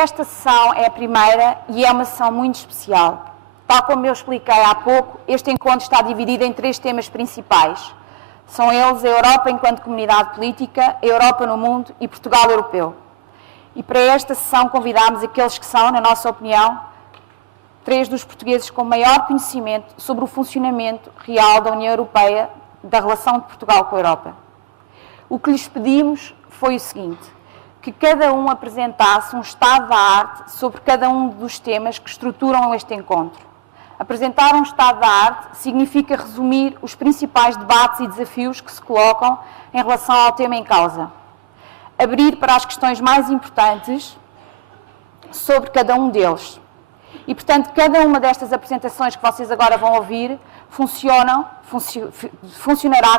esta sessão é a primeira e é uma sessão muito especial. Tal como eu expliquei há pouco, este encontro está dividido em 3 temas principais. São eles a Europa enquanto comunidade política, a Europa no mundo e Portugal europeu. E para esta sessão convidámos aqueles que são, na nossa opinião, 3 dos portugueses com maior conhecimento sobre o funcionamento real da União Europeia, da relação de Portugal com a Europa. O que lhes pedimos foi o seguinte: que cada um apresentasse um estado da arte sobre cada um dos temas que estruturam este encontro. Apresentar um estado da arte significa resumir os principais debates e desafios que se colocam em relação ao tema em causa. Abrir para as questões mais importantes sobre cada um deles. E, portanto, cada uma destas apresentações que vocês agora vão ouvir funcionará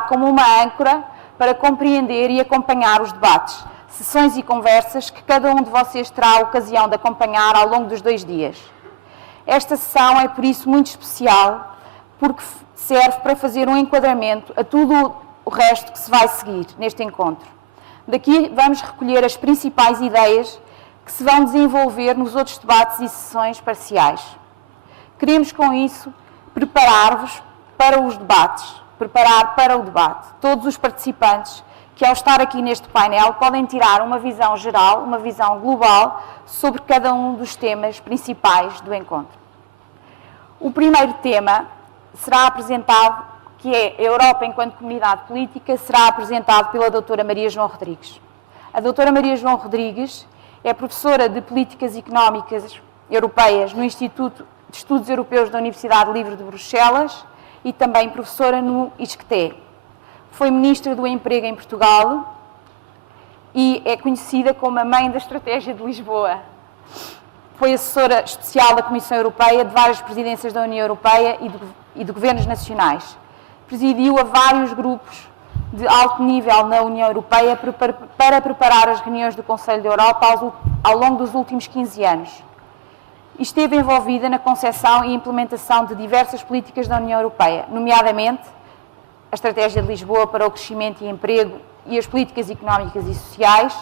como uma âncora para compreender e acompanhar os debates, sessões e conversas que cada um de vocês terá a ocasião de acompanhar ao longo dos 2 dias. Esta sessão é, por isso, muito especial, porque serve para fazer um enquadramento a tudo o resto que se vai seguir neste encontro. Daqui vamos recolher as principais ideias que se vão desenvolver nos outros debates e sessões parciais. Queremos, com isso, preparar-vos para os debates, preparar para o debate todos os participantes que, ao estar aqui neste painel, podem tirar uma visão geral, uma visão global sobre cada um dos temas principais do encontro. O primeiro tema será apresentado, que é a Europa enquanto comunidade política, será apresentado pela doutora Maria João Rodrigues. A doutora Maria João Rodrigues é professora de Políticas Económicas Europeias no Instituto de Estudos Europeus da Universidade Livre de Bruxelas e também professora no ISCTE. Foi Ministra do Emprego em Portugal e é conhecida como a mãe da Estratégia de Lisboa. Foi assessora especial da Comissão Europeia, de várias presidências da União Europeia e de governos nacionais. Presidiu a vários grupos de alto nível na União Europeia para preparar as reuniões do Conselho da Europa ao longo dos últimos 15 anos. Esteve envolvida na concepção e implementação de diversas políticas da União Europeia, nomeadamente a Estratégia de Lisboa para o Crescimento e Emprego e as Políticas Económicas e Sociais,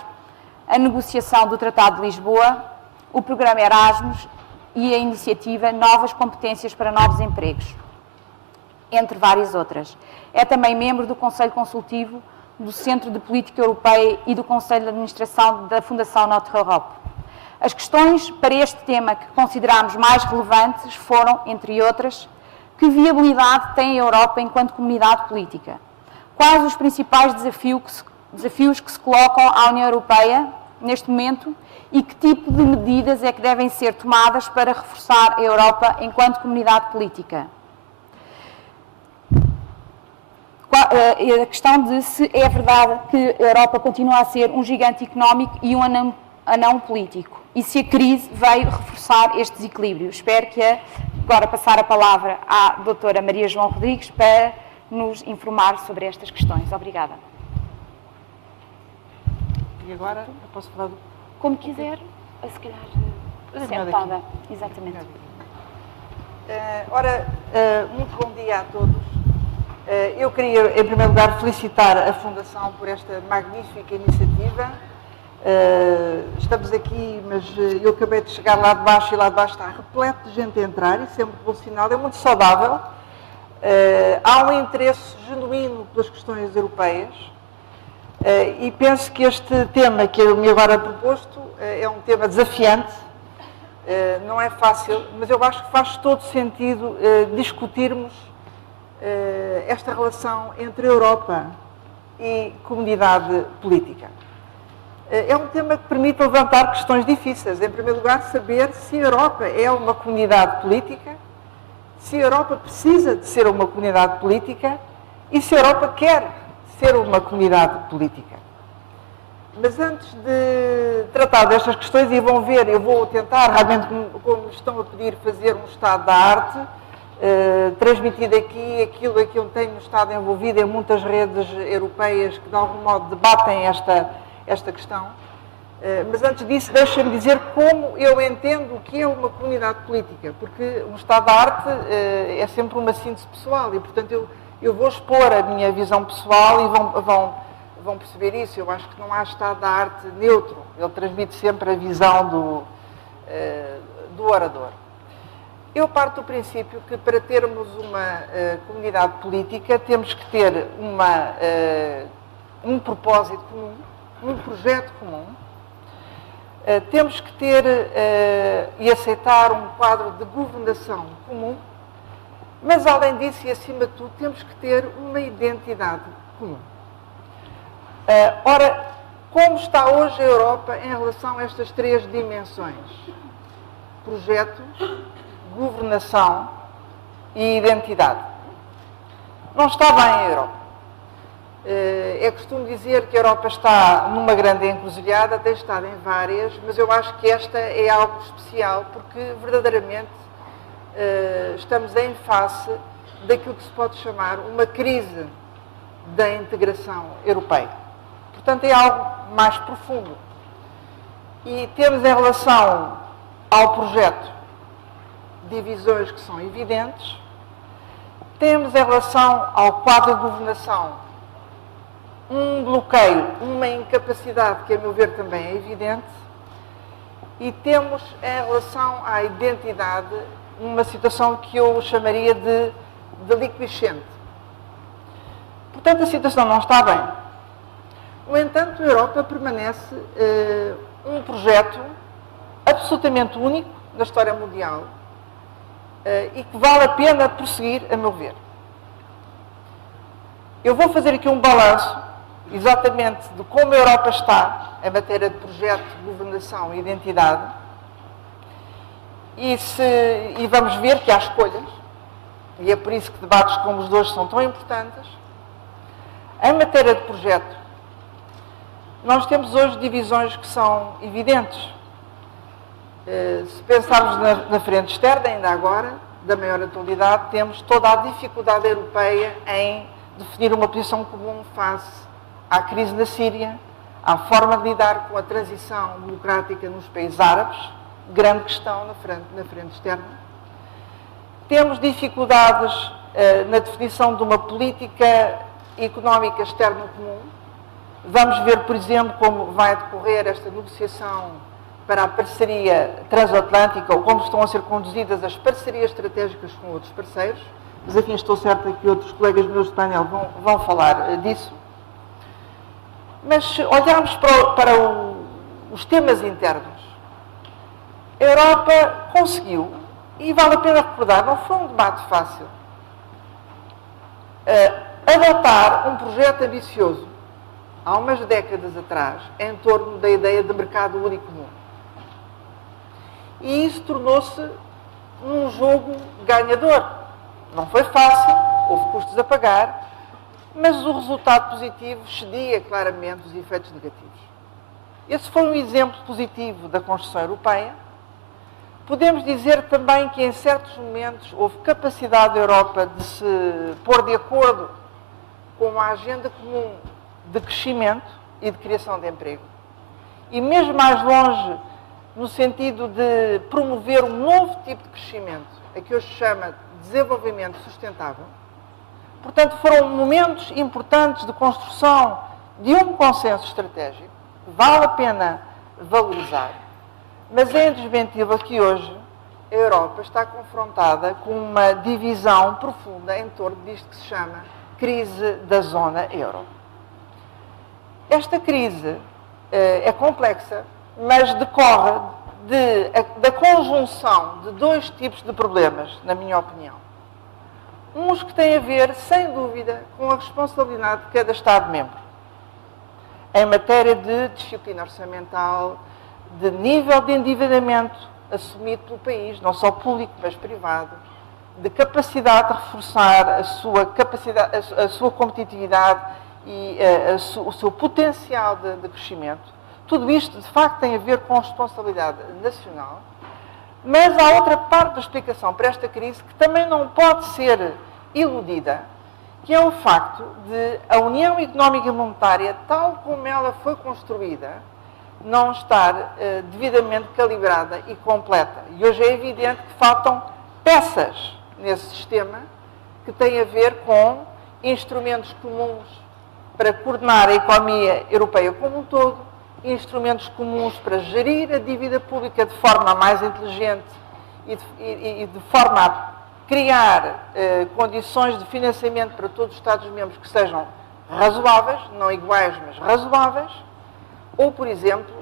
a negociação do Tratado de Lisboa, o Programa Erasmus e a iniciativa Novas Competências para Novos Empregos, entre várias outras. É também membro do Conselho Consultivo do Centro de Política Europeia e do Conselho de Administração da Fundação Notre Europe. As questões para este tema que consideramos mais relevantes foram, entre outras, que viabilidade tem a Europa enquanto comunidade política? Quais os principais desafios que se colocam à União Europeia neste momento e que tipo de medidas é que devem ser tomadas para reforçar a Europa enquanto comunidade política? A questão de se é verdade que a Europa continua a ser um gigante económico e um anão político e se a crise veio reforçar este desequilíbrio. Espero que agora passar a palavra à doutora Maria João Rodrigues para nos informar sobre estas questões. Obrigada. E agora eu posso falar do... Como quiser, se calhar sentada. Exatamente. Muito bom dia a todos. Eu queria, em primeiro lugar, felicitar a Fundação por esta magnífica iniciativa. Estamos aqui, mas eu acabei de chegar lá de baixo e lá de baixo está repleto de gente a entrar, isso é muito bom sinal, é muito saudável. Há um interesse genuíno pelas questões europeias e penso que este tema que eu me agora proposto é um tema desafiante, não é fácil, mas eu acho que faz todo sentido discutirmos esta relação entre Europa e comunidade política. É um tema que permite levantar questões difíceis. Em primeiro lugar, saber se a Europa é uma comunidade política, se a Europa precisa de ser uma comunidade política e se a Europa quer ser uma comunidade política. Mas antes de tratar destas questões, e vão ver, eu vou tentar, realmente, como estão a pedir, fazer um estado da arte, transmitir aqui aquilo a que eu tenho estado envolvido em muitas redes europeias que, de algum modo, debatem esta questão. Mas antes disso, deixem-me dizer como eu entendo o que é uma comunidade política, porque um estado da arte é sempre uma síntese pessoal e, portanto, eu vou expor a minha visão pessoal e vão perceber isso. Eu acho que não há estado da arte neutro, ele transmite sempre a visão do orador. Eu parto do princípio que para termos uma comunidade política temos que ter um propósito comum, um projeto comum, temos que ter e aceitar um quadro de governação comum, mas além disso e acima de tudo temos que ter uma identidade comum. Ora, como está hoje a Europa em relação a estas três dimensões? Projeto, governação e identidade. Não está bem a Europa. É costume dizer que a Europa está numa grande encruzilhada, tem estado em várias, mas eu acho que esta é algo especial, porque verdadeiramente estamos em face daquilo que se pode chamar uma crise da integração europeia. Portanto, é algo mais profundo. E temos em relação ao projeto divisões que são evidentes, temos em relação ao quadro de governação um bloqueio, uma incapacidade que, a meu ver, também é evidente, e temos em relação à identidade uma situação que eu chamaria de deliquescente. Portanto, a situação não está bem. No entanto, a Europa permanece um projeto absolutamente único na história mundial e que vale a pena prosseguir, a meu ver. Eu vou fazer aqui um balanço exatamente de como a Europa está em matéria de projeto, governação e identidade e vamos ver que há escolhas, e é por isso que debates como os de hoje são tão importantes. Em matéria de projeto, nós temos hoje divisões que são evidentes. Se pensarmos na frente externa, ainda agora, da maior atualidade, temos toda a dificuldade europeia em definir uma posição comum face à crise na Síria, à forma de lidar com a transição democrática nos países árabes, grande questão na frente externa. Temos dificuldades na definição de uma política económica externa comum. Vamos ver, por exemplo, como vai decorrer esta negociação para a parceria transatlântica, ou como estão a ser conduzidas as parcerias estratégicas com outros parceiros. Mas, enfim, estou certa que outros colegas meus de painel vão falar disso. Mas, se olharmos para os temas internos, a Europa conseguiu, e vale a pena recordar, não foi um debate fácil, adotar um projeto ambicioso, há umas décadas atrás, em torno da ideia de mercado único comum. E isso tornou-se um jogo ganhador. Não foi fácil, houve custos a pagar, mas o resultado positivo excedia claramente os efeitos negativos. Esse foi um exemplo positivo da construção europeia. Podemos dizer também que em certos momentos houve capacidade da Europa de se pôr de acordo com a agenda comum de crescimento e de criação de emprego. E mesmo mais longe, no sentido de promover um novo tipo de crescimento, a que hoje se chama desenvolvimento sustentável. Portanto, foram momentos importantes de construção de um consenso estratégico que vale a pena valorizar, mas é indesmentível que hoje a Europa está confrontada com uma divisão profunda em torno disto que se chama crise da zona euro. Esta crise é complexa, mas decorre da conjunção de dois tipos de problemas, na minha opinião. Uns que têm a ver, sem dúvida, com a responsabilidade de cada Estado-membro, em matéria de disciplina orçamental, de nível de endividamento assumido pelo país, não só público, mas privado, de capacidade de reforçar a sua competitividade e o seu potencial de crescimento. Tudo isto, de facto, tem a ver com a responsabilidade nacional. Mas há outra parte da explicação para esta crise que também não pode ser iludida, que é o facto de a União Económica e Monetária, tal como ela foi construída, não estar devidamente calibrada e completa. E hoje é evidente que faltam peças nesse sistema que têm a ver com instrumentos comuns para coordenar a economia europeia como um todo instrumentos comuns para gerir a dívida pública de forma mais inteligente e de forma a criar condições de financiamento para todos os Estados-membros que sejam razoáveis, não iguais, mas razoáveis, ou, por exemplo,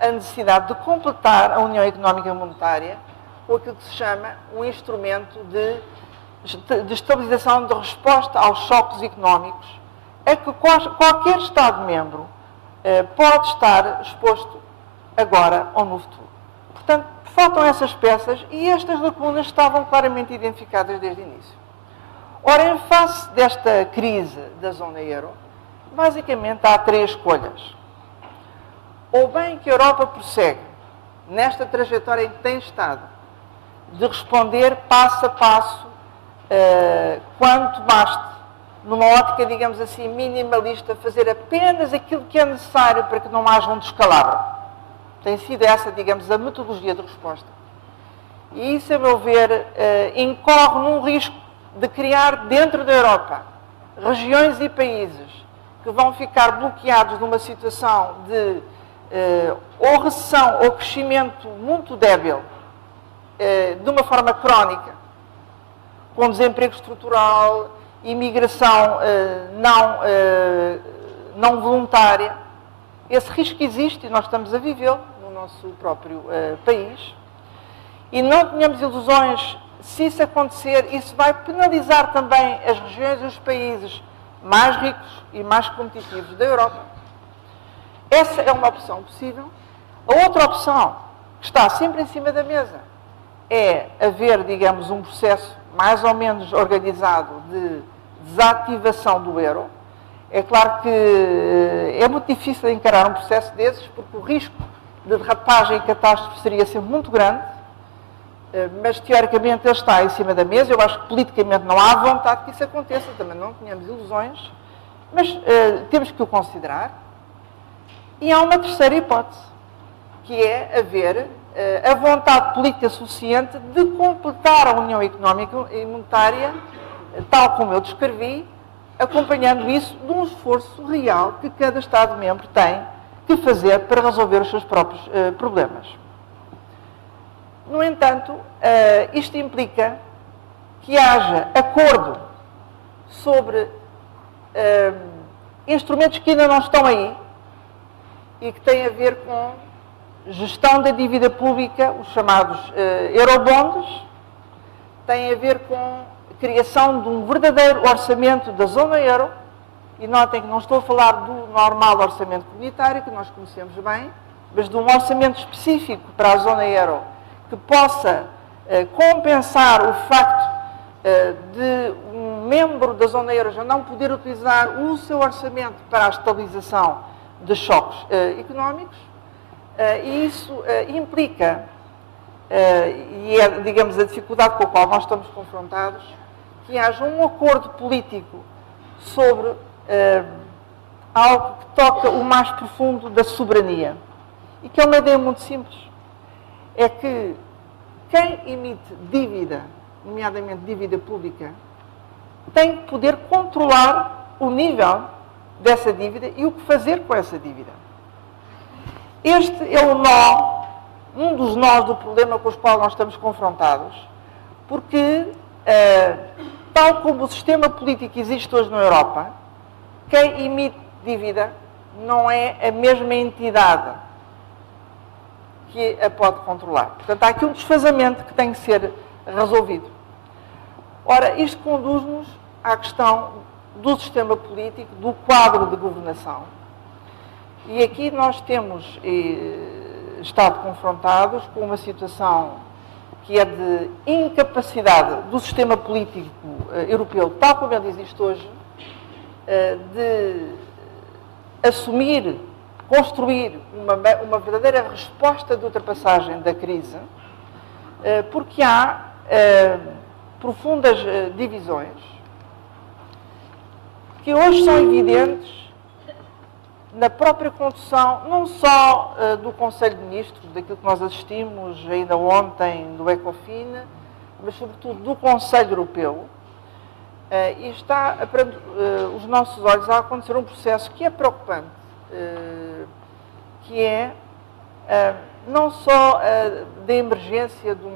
a necessidade de completar a União Económica e Monetária com aquilo que se chama um instrumento de estabilização de resposta aos choques económicos, a que qualquer Estado-membro pode estar exposto agora ou no futuro. Portanto, faltam essas peças e estas lacunas estavam claramente identificadas desde o início. Ora, em face desta crise da zona euro, basicamente há três escolhas. Ou bem que a Europa prossegue nesta trajetória em que tem estado, de responder passo a passo, quanto baste, numa ótica, digamos assim, minimalista, fazer apenas aquilo que é necessário para que não haja um descalabro. Tem sido essa, digamos, a metodologia de resposta. E isso, a meu ver, incorre num risco de criar dentro da Europa regiões e países que vão ficar bloqueados numa situação de ou recessão ou crescimento muito débil, de uma forma crónica, com desemprego estrutural, imigração não voluntária. Esse risco existe e nós estamos a vivê-lo no nosso próprio país. E não tenhamos ilusões, se isso acontecer, isso vai penalizar também as regiões e os países mais ricos e mais competitivos da Europa. Essa é uma opção possível. A outra opção, que está sempre em cima da mesa, é haver, digamos, um processo mais ou menos organizado de desativação do euro. É claro que é muito difícil encarar um processo desses, porque o risco de derrapagem e catástrofe seria sempre muito grande, mas teoricamente ele está em cima da mesa. Eu acho que politicamente não há vontade que isso aconteça, também não tenhamos ilusões, mas temos que o considerar. E há uma terceira hipótese, que é haver a vontade política suficiente de completar a União Económica e Monetária, tal como eu descrevi, acompanhando isso de um esforço real que cada Estado-membro tem que fazer para resolver os seus próprios problemas. No entanto, isto implica que haja acordo sobre instrumentos que ainda não estão aí e que têm a ver com gestão da dívida pública, os chamados eurobonds, têm a ver com a criação de um verdadeiro orçamento da zona euro, e notem que não estou a falar do normal orçamento comunitário, que nós conhecemos bem, mas de um orçamento específico para a zona euro, que possa compensar o facto de um membro da zona euro já não poder utilizar o seu orçamento para a estabilização de choques económicos, e isso implica, e é, digamos, a dificuldade com a qual nós estamos confrontados, que haja um acordo político sobre algo que toca o mais profundo da soberania, e que é uma ideia muito simples. É que quem emite dívida, nomeadamente dívida pública, tem que poder controlar o nível dessa dívida e o que fazer com essa dívida. Este é o nó, um dos nós do problema com os quais nós estamos confrontados, porque, tal como o sistema político existe hoje na Europa, quem emite dívida não é a mesma entidade que a pode controlar. Portanto, há aqui um desfazamento que tem que ser resolvido. Ora, isto conduz-nos à questão do sistema político, do quadro de governação. E aqui nós temos estado confrontados com uma situação que é de incapacidade do sistema político europeu, tal como ele existe hoje, de assumir, construir uma verdadeira resposta de ultrapassagem da crise, porque há profundas divisões que hoje são evidentes na própria condução, não só do Conselho de Ministros, daquilo que nós assistimos ainda ontem do Ecofin, mas sobretudo do Conselho Europeu, e está perante os nossos olhos a acontecer um processo que é preocupante, que é não só da emergência de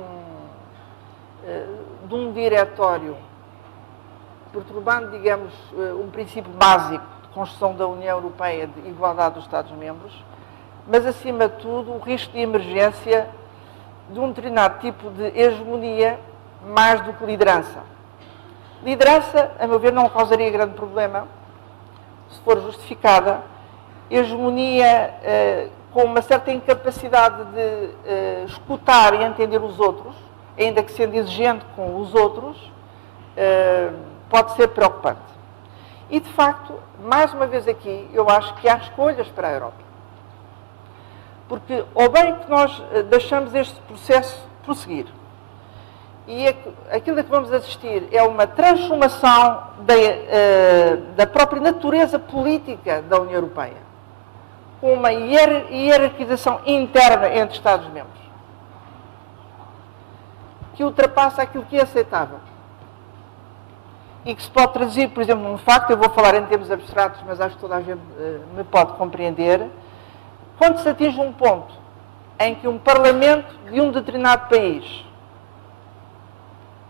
um diretório, perturbando, digamos, um princípio básico de construção da União Europeia de igualdade dos Estados-membros, mas, acima de tudo, o risco de emergência de um determinado tipo de hegemonia mais do que liderança. Liderança, a meu ver, não causaria grande problema, se for justificada. Hegemonia com uma certa incapacidade de escutar e entender os outros, ainda que sendo exigente com os outros, pode ser preocupante. E, de facto, mais uma vez aqui, eu acho que há escolhas para a Europa. Porque, ou bem que nós deixamos este processo prosseguir, e aquilo a que vamos assistir é uma transformação da própria natureza política da União Europeia, com uma hierarquização interna entre Estados-membros, que ultrapassa aquilo que é aceitável. E que se pode traduzir, por exemplo, num facto, eu vou falar em termos abstratos, mas acho que toda a gente me pode compreender, quando se atinge um ponto em que um parlamento de um determinado país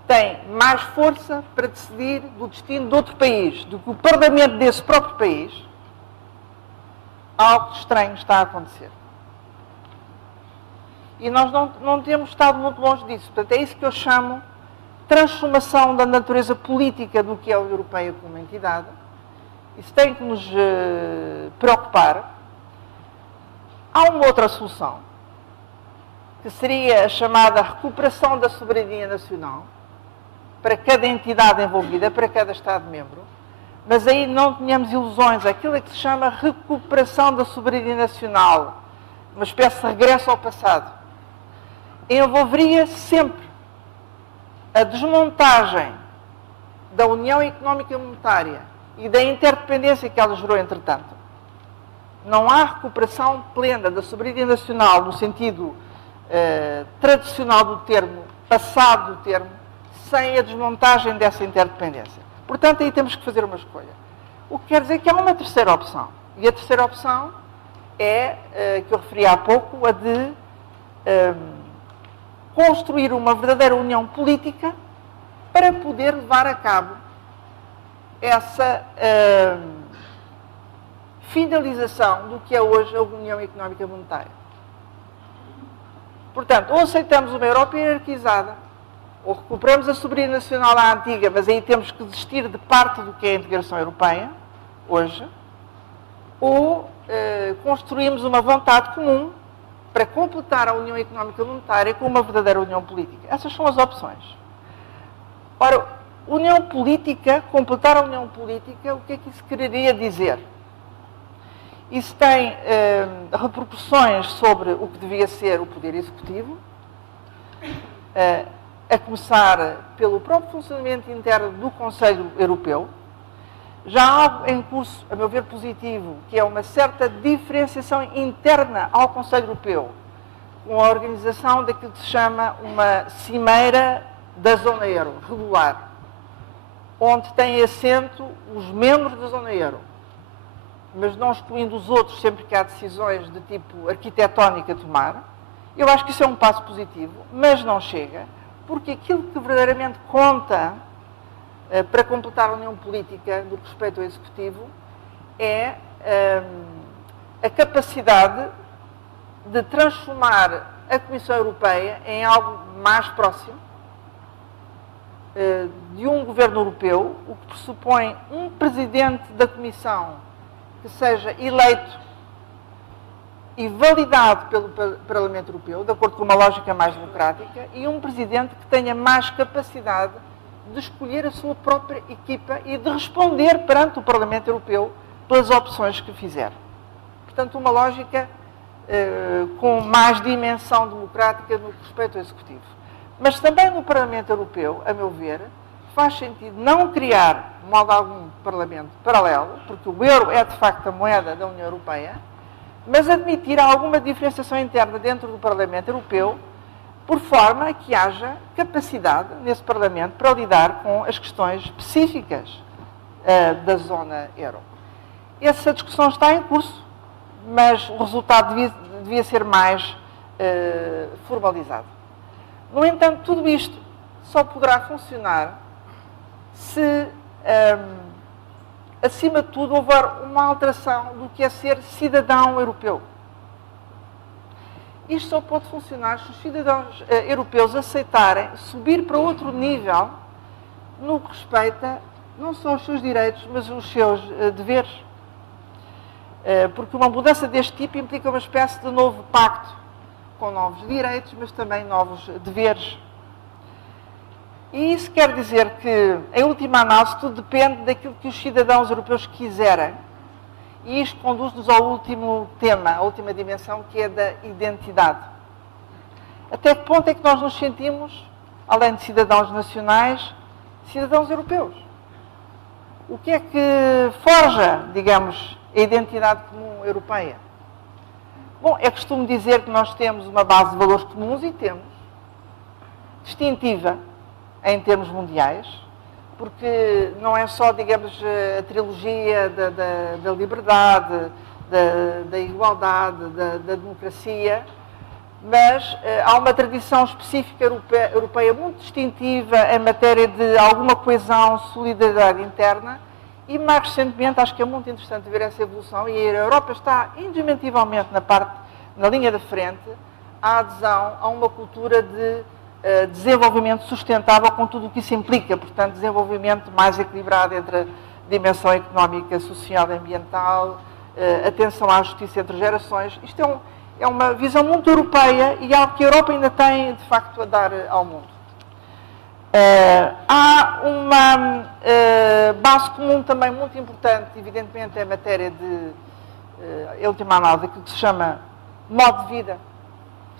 tem mais força para decidir do destino de outro país do que o parlamento desse próprio país, algo estranho está a acontecer. E nós não temos estado muito longe disso. Portanto, é isso que eu chamo transformação da natureza política do que é a União Europeia como entidade. Isso tem que nos preocupar. Há uma outra solução, que seria a chamada recuperação da soberania nacional, para cada entidade envolvida, para cada Estado-membro, mas aí não tenhamos ilusões. Aquilo é que se chama recuperação da soberania nacional, uma espécie de regresso ao passado, envolveria sempre a desmontagem da União Económica e Monetária e da interdependência que ela gerou, entretanto. Não há recuperação plena da soberania nacional no sentido tradicional do termo, passado do termo, sem a desmontagem dessa interdependência. Portanto, aí temos que fazer uma escolha. O que quer dizer que há uma terceira opção. E a terceira opção é, que eu referi há pouco, a de construir uma verdadeira união política para poder levar a cabo essa finalização do que é hoje a União Económica e Monetária. Portanto, ou aceitamos uma Europa hierarquizada, ou recuperamos a soberania nacional à antiga, mas aí temos que desistir de parte do que é a integração europeia, hoje, ou construímos uma vontade comum para completar a União Económica e Monetária com uma verdadeira União Política. Essas são as opções. Ora, União Política, completar a União Política, o que é que isso quereria dizer? Isso tem repercussões sobre o que devia ser o Poder Executivo, a começar pelo próprio funcionamento interno do Conselho Europeu. Já há algo em curso, a meu ver, positivo, que é uma certa diferenciação interna ao Conselho Europeu, com a organização daquilo que se chama uma cimeira da zona euro, regular, onde têm assento os membros da zona euro, mas não excluindo os outros sempre que há decisões de tipo arquitetónico a tomar. Eu acho que isso é um passo positivo, mas não chega, porque aquilo que verdadeiramente conta para completar a união política do que respeita ao Executivo é a capacidade de transformar a Comissão Europeia em algo mais próximo de um governo europeu, o que pressupõe um presidente da Comissão que seja eleito e validado pelo Parlamento Europeu, de acordo com uma lógica mais democrática, e um presidente que tenha mais capacidade de escolher a sua própria equipa e de responder perante o Parlamento Europeu pelas opções que fizer. Portanto, uma lógica com mais dimensão democrática no que respeita ao Executivo. Mas também no Parlamento Europeu, a meu ver, faz sentido não criar, de modo algum, Parlamento paralelo, porque o euro é, de facto, a moeda da União Europeia, mas admitir alguma diferenciação interna dentro do Parlamento Europeu, por forma a que haja capacidade nesse Parlamento para lidar com as questões específicas da zona euro. Essa discussão está em curso mas o resultado devia ser mais formalizado. No entanto, tudo isto só poderá funcionar se, acima de tudo, houver uma alteração do que é ser cidadão europeu. Isto só pode funcionar se os cidadãos europeus aceitarem subir para outro nível no que respeita não só os seus direitos, mas os seus deveres. Porque uma mudança deste tipo implica uma espécie de novo pacto, com novos direitos, mas também novos deveres. E isso quer dizer que, em última análise, tudo depende daquilo que os cidadãos europeus quiserem. E isto conduz-nos ao último tema, à última dimensão, que é da identidade. Até que ponto é que nós nos sentimos, além de cidadãos nacionais, cidadãos europeus? O que é que forja, digamos, a identidade comum europeia? Bom, é costume dizer que nós temos uma base de valores comuns e temos, distintiva em termos mundiais, porque não é só, digamos, a trilogia da liberdade, da igualdade, da democracia, mas há uma tradição específica europeia muito distintiva em matéria de alguma coesão, solidariedade interna, e mais recentemente acho que é muito interessante ver essa evolução, e a Europa está indesmentivelmente na linha da frente, a adesão a uma cultura de desenvolvimento sustentável com tudo o que isso implica, portanto, desenvolvimento mais equilibrado entre a dimensão económica, social e ambiental, atenção à justiça entre gerações. Isto é uma visão muito europeia e algo que a Europa ainda tem, de facto, a dar ao mundo. Há uma base comum também muito importante, evidentemente, em matéria de, em última análise, aquilo que se chama modo de vida,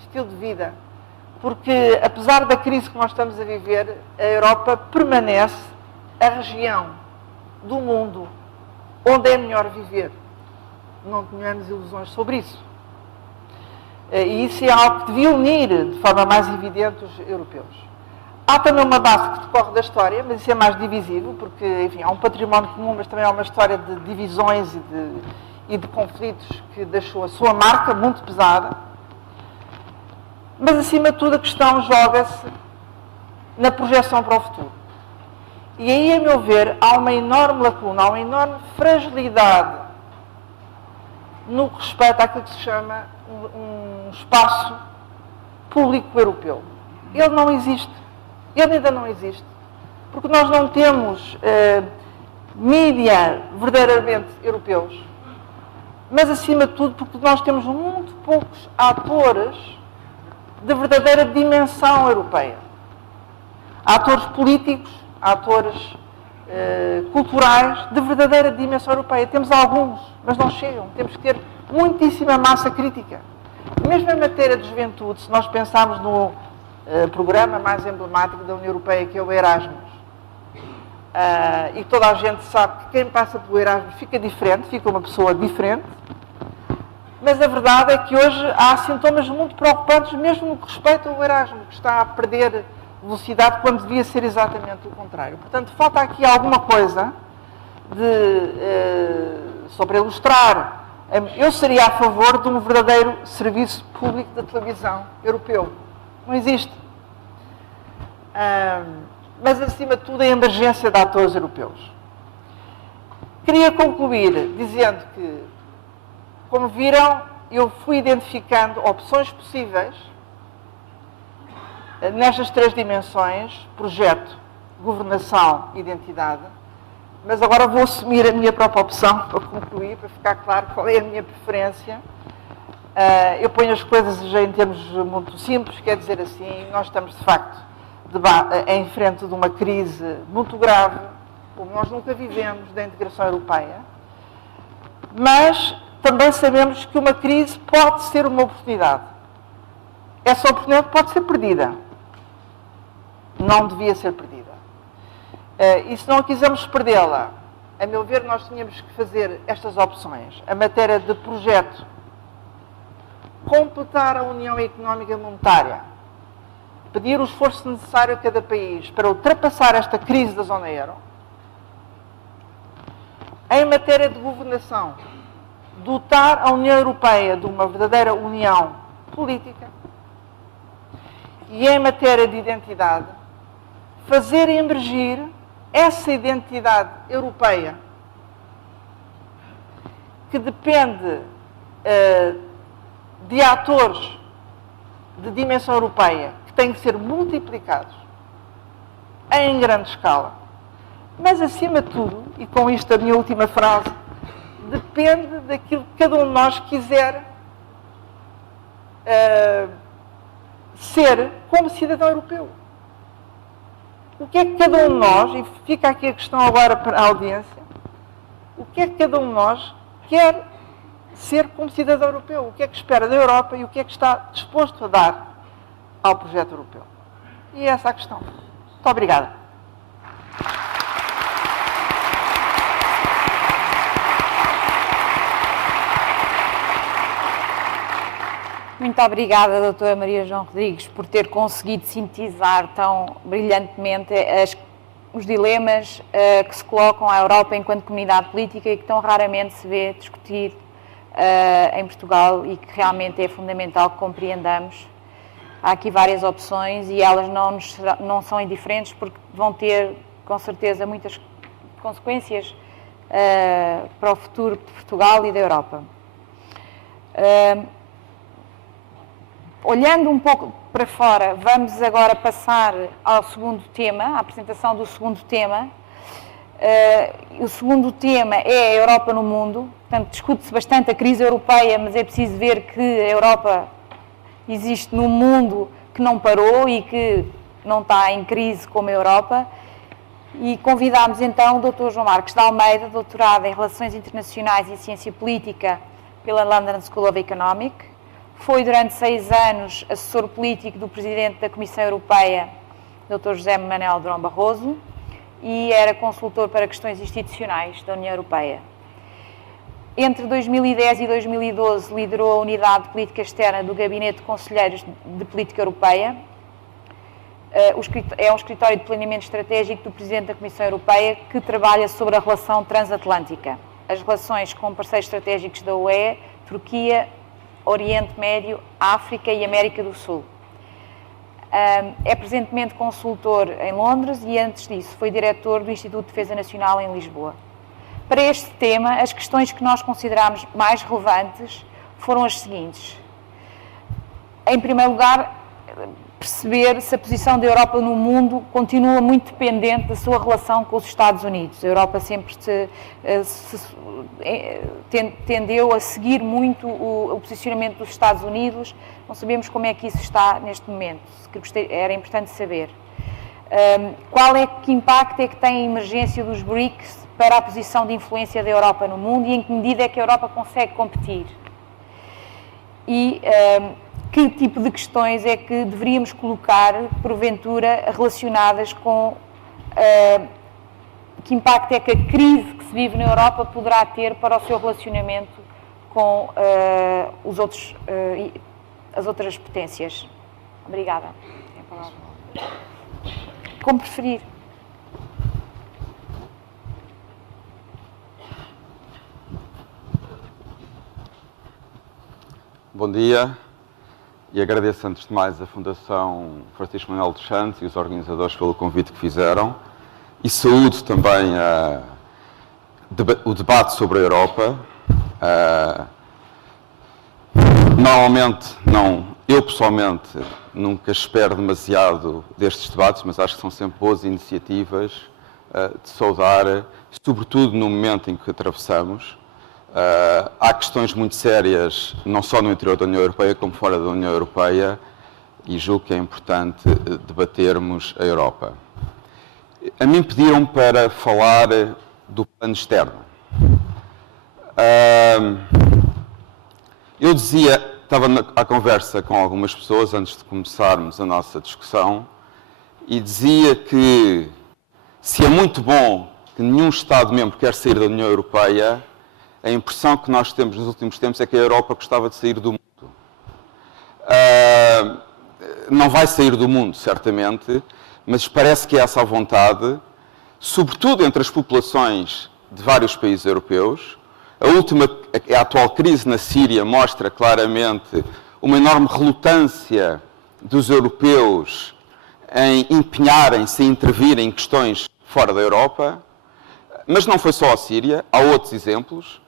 estilo de vida. Porque, apesar da crise que nós estamos a viver, a Europa permanece a região do mundo onde é melhor viver. Não tenhamos ilusões sobre isso. E isso é algo que devia unir de forma mais evidente os europeus. Há também uma base que decorre da história, mas isso é mais divisivo, porque, enfim, há um património comum, mas também há uma história de divisões e de conflitos que deixou a sua marca muito pesada. Mas, acima de tudo, a questão joga-se na projeção para o futuro. E aí, a meu ver, há uma enorme lacuna, há uma enorme fragilidade no que respeita àquilo que se chama um espaço público europeu. Ele não existe. Ele ainda não existe. Porque nós não temos mídia verdadeiramente europeus. Mas, acima de tudo, porque nós temos muito poucos atores de verdadeira dimensão europeia. Há atores políticos, há atores culturais de verdadeira dimensão europeia. Temos alguns, mas não chegam. Temos que ter muitíssima massa crítica. Mesmo em matéria de juventude, se nós pensarmos no programa mais emblemático da União Europeia, que é o Erasmus, e toda a gente sabe que quem passa pelo Erasmus fica diferente, fica uma pessoa diferente, mas a verdade é que hoje há sintomas muito preocupantes, mesmo no que respeita ao Erasmus, que está a perder velocidade quando devia ser exatamente o contrário. Portanto, falta aqui alguma coisa só para ilustrar. Eu seria a favor de um verdadeiro serviço público de televisão europeu. Não existe. Mas, acima de tudo, a emergência de atores europeus. Queria concluir dizendo que, como viram, eu fui identificando opções possíveis nestas três dimensões: projeto, governação e identidade. Mas agora vou assumir a minha própria opção para concluir, para ficar claro qual é a minha preferência. Eu ponho as coisas já em termos muito simples, quer dizer assim, nós estamos de facto em frente de uma crise muito grave, como nós nunca vivemos, da integração europeia, mas também sabemos que uma crise pode ser uma oportunidade. Essa oportunidade pode ser perdida. Não devia ser perdida. E se não quisermos perdê-la, a meu ver, nós tínhamos que fazer estas opções. A matéria de projeto: completar a União Económica e Monetária, pedir o esforço necessário a cada país para ultrapassar esta crise da zona euro. Em matéria de governação, dotar a União Europeia de uma verdadeira união política e, em matéria de identidade, fazer emergir essa identidade europeia que depende de atores de dimensão europeia que têm que ser multiplicados em grande escala. Mas, acima de tudo, e com isto a minha última frase, depende daquilo que cada um de nós quiser ser como cidadão europeu. O que é que cada um de nós, e fica aqui a questão agora para a audiência, o que é que cada um de nós quer ser como cidadão europeu? O que é que espera da Europa e o que é que está disposto a dar ao projeto europeu? E essa é a questão. Muito obrigada. Muito obrigada, doutora Maria João Rodrigues, por ter conseguido sintetizar tão brilhantemente os dilemas que se colocam à Europa enquanto comunidade política e que tão raramente se vê discutir em Portugal e que realmente é fundamental que compreendamos. Há aqui várias opções e elas não são indiferentes porque vão ter, com certeza, muitas consequências para o futuro de Portugal e da Europa. Olhando um pouco para fora, vamos agora passar ao segundo tema, à apresentação do segundo tema. O segundo tema é a Europa no mundo. Portanto, discute-se bastante a crise europeia, mas é preciso ver que a Europa existe num mundo que não parou e que não está em crise como a Europa. E convidámos então o Dr. João Marques de Almeida, doutorado em Relações Internacionais e Ciência Política pela London School of Economics. Foi durante 6 anos assessor político do Presidente da Comissão Europeia, Dr. José Manuel Durão Barroso, e era consultor para questões institucionais da União Europeia. Entre 2010 e 2012 liderou a Unidade de Política Externa do Gabinete de Conselheiros de Política Europeia. É um escritório de planeamento estratégico do Presidente da Comissão Europeia que trabalha sobre a relação transatlântica, as relações com parceiros estratégicos da UE, Turquia, Oriente Médio, África e América do Sul. É presentemente consultor em Londres e, antes disso, foi diretor do Instituto de Defesa Nacional em Lisboa. Para este tema, as questões que nós consideramos mais relevantes foram as seguintes. Em primeiro lugar, perceber se a posição da Europa no mundo continua muito dependente da sua relação com os Estados Unidos. A Europa sempre tendeu a seguir muito o posicionamento dos Estados Unidos. Não sabemos como é que isso está neste momento, era importante saber. Que impacto é que tem a emergência dos BRICS para a posição de influência da Europa no mundo e em que medida é que a Europa consegue competir? E que tipo de questões é que deveríamos colocar, porventura, relacionadas com que impacto é que a crise que se vive na Europa poderá ter para o seu relacionamento com as outras potências. Obrigada. Como preferir. Bom dia. E agradeço, antes de mais, a Fundação Francisco Manuel dos Santos e os organizadores pelo convite que fizeram. E saúdo também o debate sobre a Europa. Normalmente, eu pessoalmente nunca espero demasiado destes debates, mas acho que são sempre boas iniciativas de saudar, sobretudo no momento em que atravessamos. Há questões muito sérias, não só no interior da União Europeia, como fora da União Europeia, e julgo que é importante debatermos a Europa. A mim pediram para falar do plano externo. Eu estava à conversa com algumas pessoas antes de começarmos a nossa discussão, e dizia que se é muito bom que nenhum Estado-membro quer sair da União Europeia, a impressão que nós temos nos últimos tempos é que a Europa gostava de sair do mundo. Não vai sair do mundo, certamente, mas parece que é essa a vontade, sobretudo entre as populações de vários países europeus, A atual crise na Síria mostra claramente uma enorme relutância dos europeus em empenharem-se em intervir em questões fora da Europa, mas não foi só a Síria, há outros exemplos.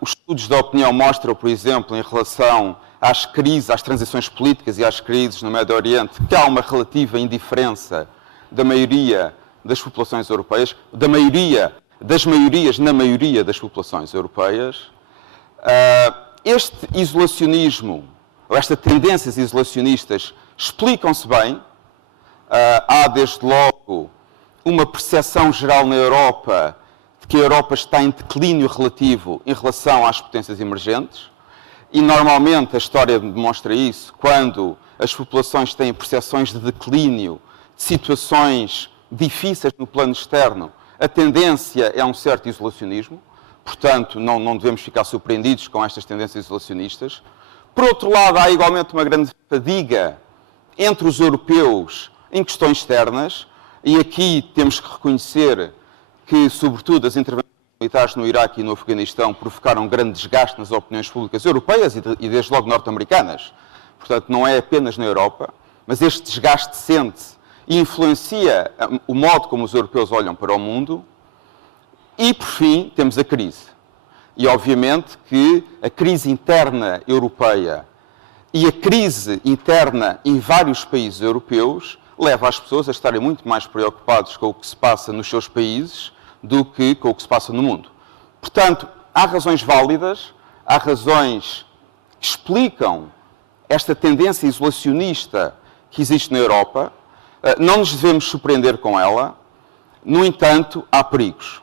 Os estudos da opinião mostram, por exemplo, em relação às crises, às transições políticas e às crises no Médio Oriente, que há uma relativa indiferença da maioria das populações europeias, das maiorias na maioria das populações europeias. Este isolacionismo, ou estas tendências isolacionistas, explicam-se bem. Há, desde logo, uma percepção geral na Europa de que a Europa está em declínio relativo em relação às potências emergentes. E, normalmente, a história demonstra isso quando as populações têm percepções de declínio, de situações difíceis no plano externo. A tendência é um certo isolacionismo, portanto, não devemos ficar surpreendidos com estas tendências isolacionistas. Por outro lado, há igualmente uma grande fadiga entre os europeus em questões externas, e aqui temos que reconhecer que, sobretudo, as intervenções militares no Iraque e no Afeganistão provocaram um grande desgaste nas opiniões públicas europeias e desde logo norte-americanas. Portanto, não é apenas na Europa, mas este desgaste sente-se e influencia o modo como os europeus olham para o mundo. E, por fim, temos a crise. E, obviamente, que a crise interna europeia e a crise interna em vários países europeus leva as pessoas a estarem muito mais preocupados com o que se passa nos seus países do que com o que se passa no mundo. Portanto, há razões válidas, há razões que explicam esta tendência isolacionista que existe na Europa. Não nos devemos surpreender com ela. No entanto, há perigos.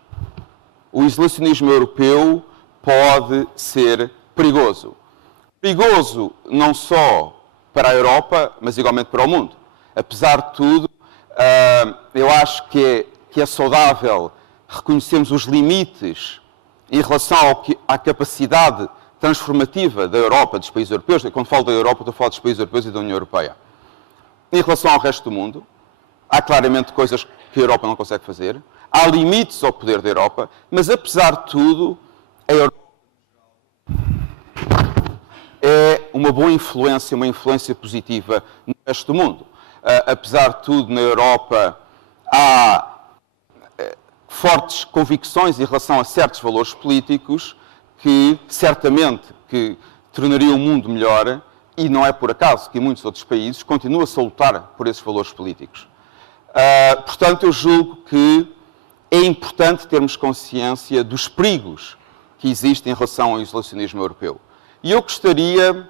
O isolacionismo europeu pode ser perigoso. Perigoso não só para a Europa, mas igualmente para o mundo. Apesar de tudo, eu acho que é saudável reconhecermos os limites em relação à capacidade transformativa da Europa, dos países europeus. Quando falo da Europa, estou a falar dos países europeus e da União Europeia. Em relação ao resto do mundo, há claramente coisas que a Europa não consegue fazer. Há limites ao poder da Europa, mas, apesar de tudo, a Europa é uma boa influência, uma influência positiva no resto do mundo. Apesar de tudo, na Europa há fortes convicções em relação a certos valores políticos que, certamente, que tornariam o mundo melhor, e não é por acaso que em muitos outros países continua-se a lutar por esses valores políticos. Portanto, eu julgo que é importante termos consciência dos perigos que existem em relação ao isolacionismo europeu. E eu gostaria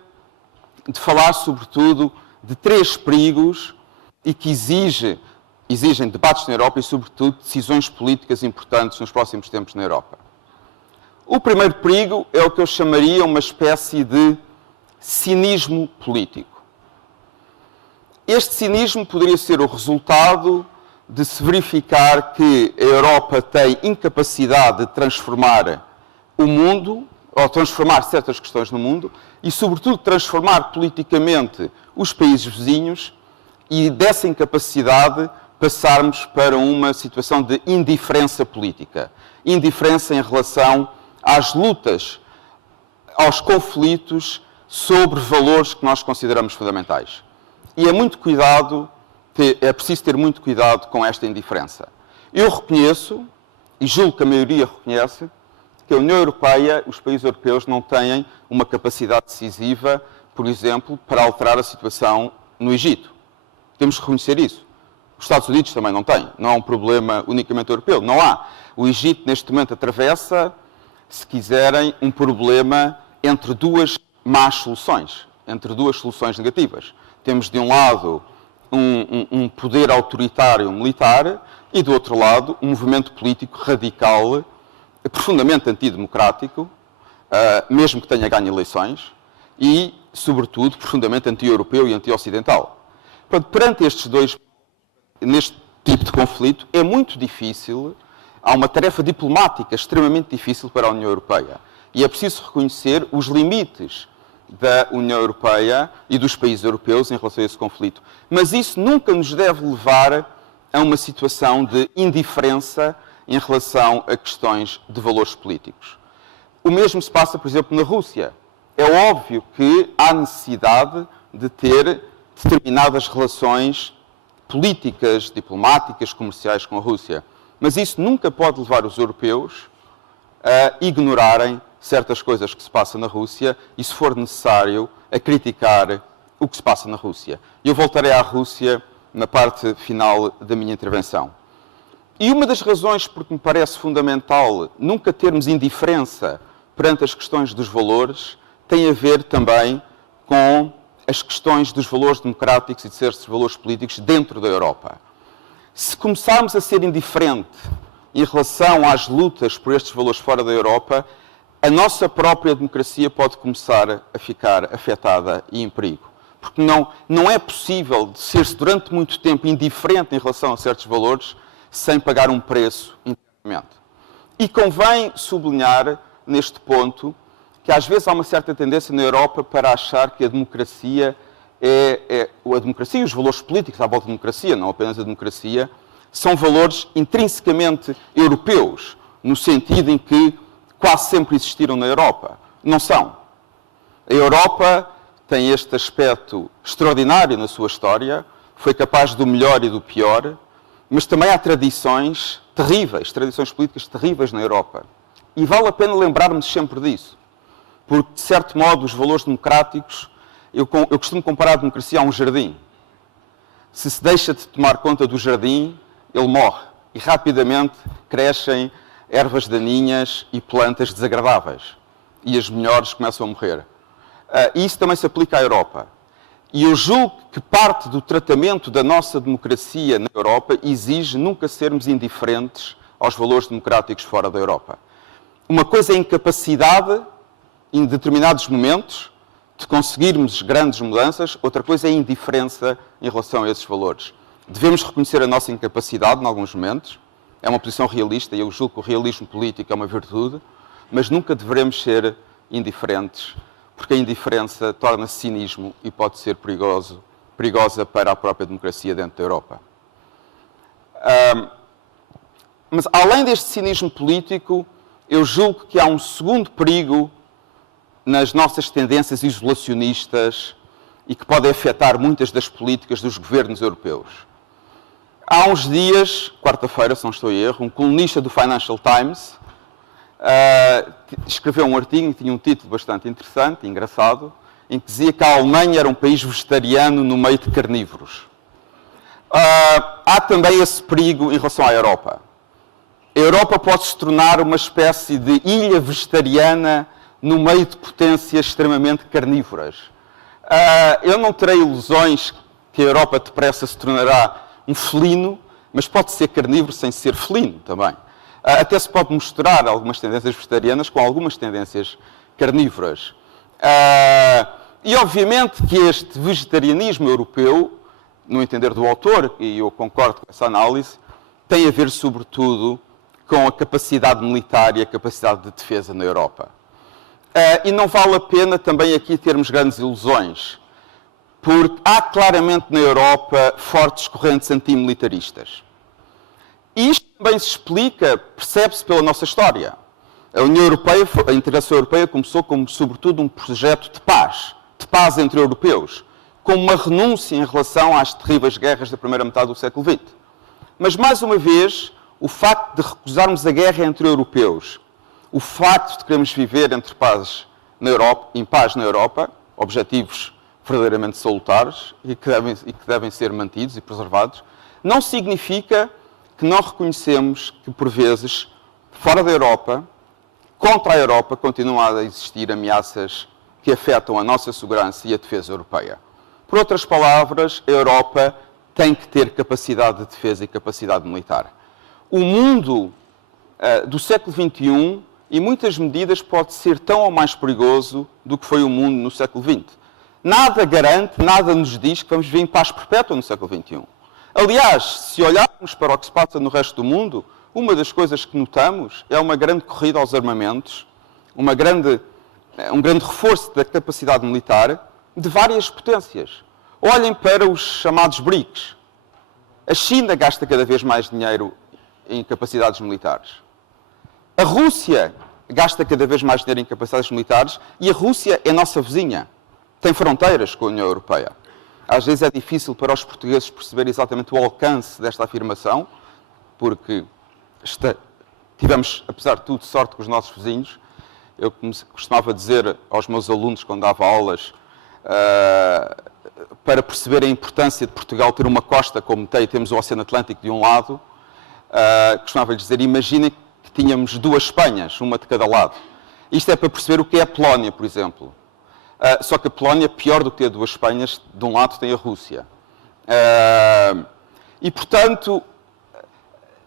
de falar, sobretudo, de 3 perigos e que exigem debates na Europa e, sobretudo, decisões políticas importantes nos próximos tempos na Europa. O primeiro perigo é o que eu chamaria uma espécie de cinismo político. Este cinismo poderia ser o resultado de se verificar que a Europa tem incapacidade de transformar o mundo, ou transformar certas questões no mundo, e, sobretudo, transformar politicamente os países vizinhos, e dessa incapacidade passarmos para uma situação de indiferença política. Indiferença em relação às lutas, aos conflitos sobre valores que nós consideramos fundamentais. E é preciso ter muito cuidado com esta indiferença. Eu reconheço, e julgo que a maioria reconhece, que a União Europeia, os países europeus, não têm uma capacidade decisiva, por exemplo, para alterar a situação no Egito. Temos que reconhecer isso. Os Estados Unidos também não têm. Não é um problema unicamente europeu. Não há. O Egito, neste momento, atravessa, se quiserem, um problema entre 2 más soluções, entre 2 soluções negativas. Temos, de um lado, um poder autoritário militar e, do outro lado, um movimento político radical, profundamente antidemocrático, mesmo que tenha ganho eleições, e, sobretudo, profundamente anti-europeu e anti-ocidental. Portanto, perante neste tipo de conflito, é muito difícil, há uma tarefa diplomática extremamente difícil para a União Europeia. E é preciso reconhecer os limites da União Europeia e dos países europeus em relação a esse conflito. Mas isso nunca nos deve levar a uma situação de indiferença em relação a questões de valores políticos. O mesmo se passa, por exemplo, na Rússia. É óbvio que há necessidade de ter determinadas relações políticas, diplomáticas, comerciais com a Rússia. Mas isso nunca pode levar os europeus a ignorarem certas coisas que se passam na Rússia e, se for necessário, a criticar o que se passa na Rússia. Eu voltarei à Rússia na parte final da minha intervenção. E uma das razões por que me parece fundamental nunca termos indiferença perante as questões dos valores tem a ver também com as questões dos valores democráticos e de certos valores políticos dentro da Europa. Se começarmos a ser indiferente em relação às lutas por estes valores fora da Europa, a nossa própria democracia pode começar a ficar afetada e em perigo. Porque não é possível ser-se durante muito tempo indiferente em relação a certos valores sem pagar um preço internamente. E convém sublinhar neste ponto que às vezes há uma certa tendência na Europa para achar que a democracia a democracia e os valores políticos à volta da democracia, não apenas a democracia, são valores intrinsecamente europeus, no sentido em que quase sempre existiram na Europa. Não são. A Europa tem este aspecto extraordinário na sua história, foi capaz do melhor e do pior, mas também há tradições terríveis, tradições políticas terríveis na Europa. E vale a pena lembrarmos sempre disso. Porque, de certo modo, os valores democráticos, eu costumo comparar a democracia a um jardim. Se deixa de tomar conta do jardim, ele morre. E rapidamente crescem ervas daninhas e plantas desagradáveis. E as melhores começam a morrer. E isso também se aplica à Europa. E eu julgo que parte do tratamento da nossa democracia na Europa exige nunca sermos indiferentes aos valores democráticos fora da Europa. Uma coisa é a incapacidade, em determinados momentos, de conseguirmos grandes mudanças, outra coisa é a indiferença em relação a esses valores. Devemos reconhecer a nossa incapacidade em alguns momentos, é uma posição realista e eu julgo que o realismo político é uma virtude, mas nunca devemos ser indiferentes, porque a indiferença torna-se cinismo e pode ser perigosa para a própria democracia dentro da Europa. Mas além deste cinismo político, eu julgo que há um segundo perigo nas nossas tendências isolacionistas e que pode afetar muitas das políticas dos governos europeus. Há uns dias, quarta-feira, se não estou em erro, um colunista do Financial Times escreveu um artigo que tinha um título bastante interessante e engraçado, em que dizia que a Alemanha era um país vegetariano no meio de carnívoros. Há também esse perigo em relação à Europa. A Europa pode se tornar uma espécie de ilha vegetariana no meio de potências extremamente carnívoras. Eu não terei ilusões que a Europa depressa se tornará um felino, mas pode ser carnívoro sem ser felino também. Até se pode misturar algumas tendências vegetarianas com algumas tendências carnívoras. E obviamente que este vegetarianismo europeu, no entender do autor, e eu concordo com essa análise, tem a ver sobretudo com a capacidade militar e a capacidade de defesa na Europa. E não vale a pena também aqui termos grandes ilusões, porque há claramente na Europa fortes correntes antimilitaristas. E isto também se explica, percebe-se pela nossa história. A União Europeia, a integração europeia começou como, sobretudo, um projeto de paz entre europeus, com uma renúncia em relação às terríveis guerras da primeira metade do século XX. Mas, mais uma vez, o facto de recusarmos a guerra entre europeus, o facto de queremos viver entre paz na Europa, em paz na Europa, objetivos verdadeiramente salutares e que devem ser mantidos e preservados, não significa que não reconhecemos que, por vezes, fora da Europa, contra a Europa, continuam a existir ameaças que afetam a nossa segurança e a defesa europeia. Por outras palavras, a Europa tem que ter capacidade de defesa e capacidade militar. O mundo do século XXI, em muitas medidas, pode ser tão ou mais perigoso do que foi o mundo no século XX. Nada garante, nada nos diz que vamos viver em paz perpétua no século XXI. Aliás, se olharmos para o que se passa no resto do mundo, uma das coisas que notamos é uma grande corrida aos armamentos, um grande reforço da capacidade militar de várias potências. Olhem para os chamados BRICS. A China gasta cada vez mais dinheiro em capacidades militares. A Rússia gasta cada vez mais dinheiro em capacidades militares e a Rússia é nossa vizinha, tem fronteiras com a União Europeia. Às vezes é difícil para os portugueses perceber exatamente o alcance desta afirmação, porque tivemos, apesar de tudo, sorte com os nossos vizinhos. Eu costumava dizer aos meus alunos, quando dava aulas, para perceber a importância de Portugal ter uma costa como tem, temos o Oceano Atlântico de um lado, costumava-lhes dizer, imaginem que tínhamos duas Espanhas, uma de cada lado. Isto é para perceber o que é a Polónia, por exemplo. Só que a Polónia, pior do que ter duas Espanhas, de um lado tem a Rússia. E, portanto,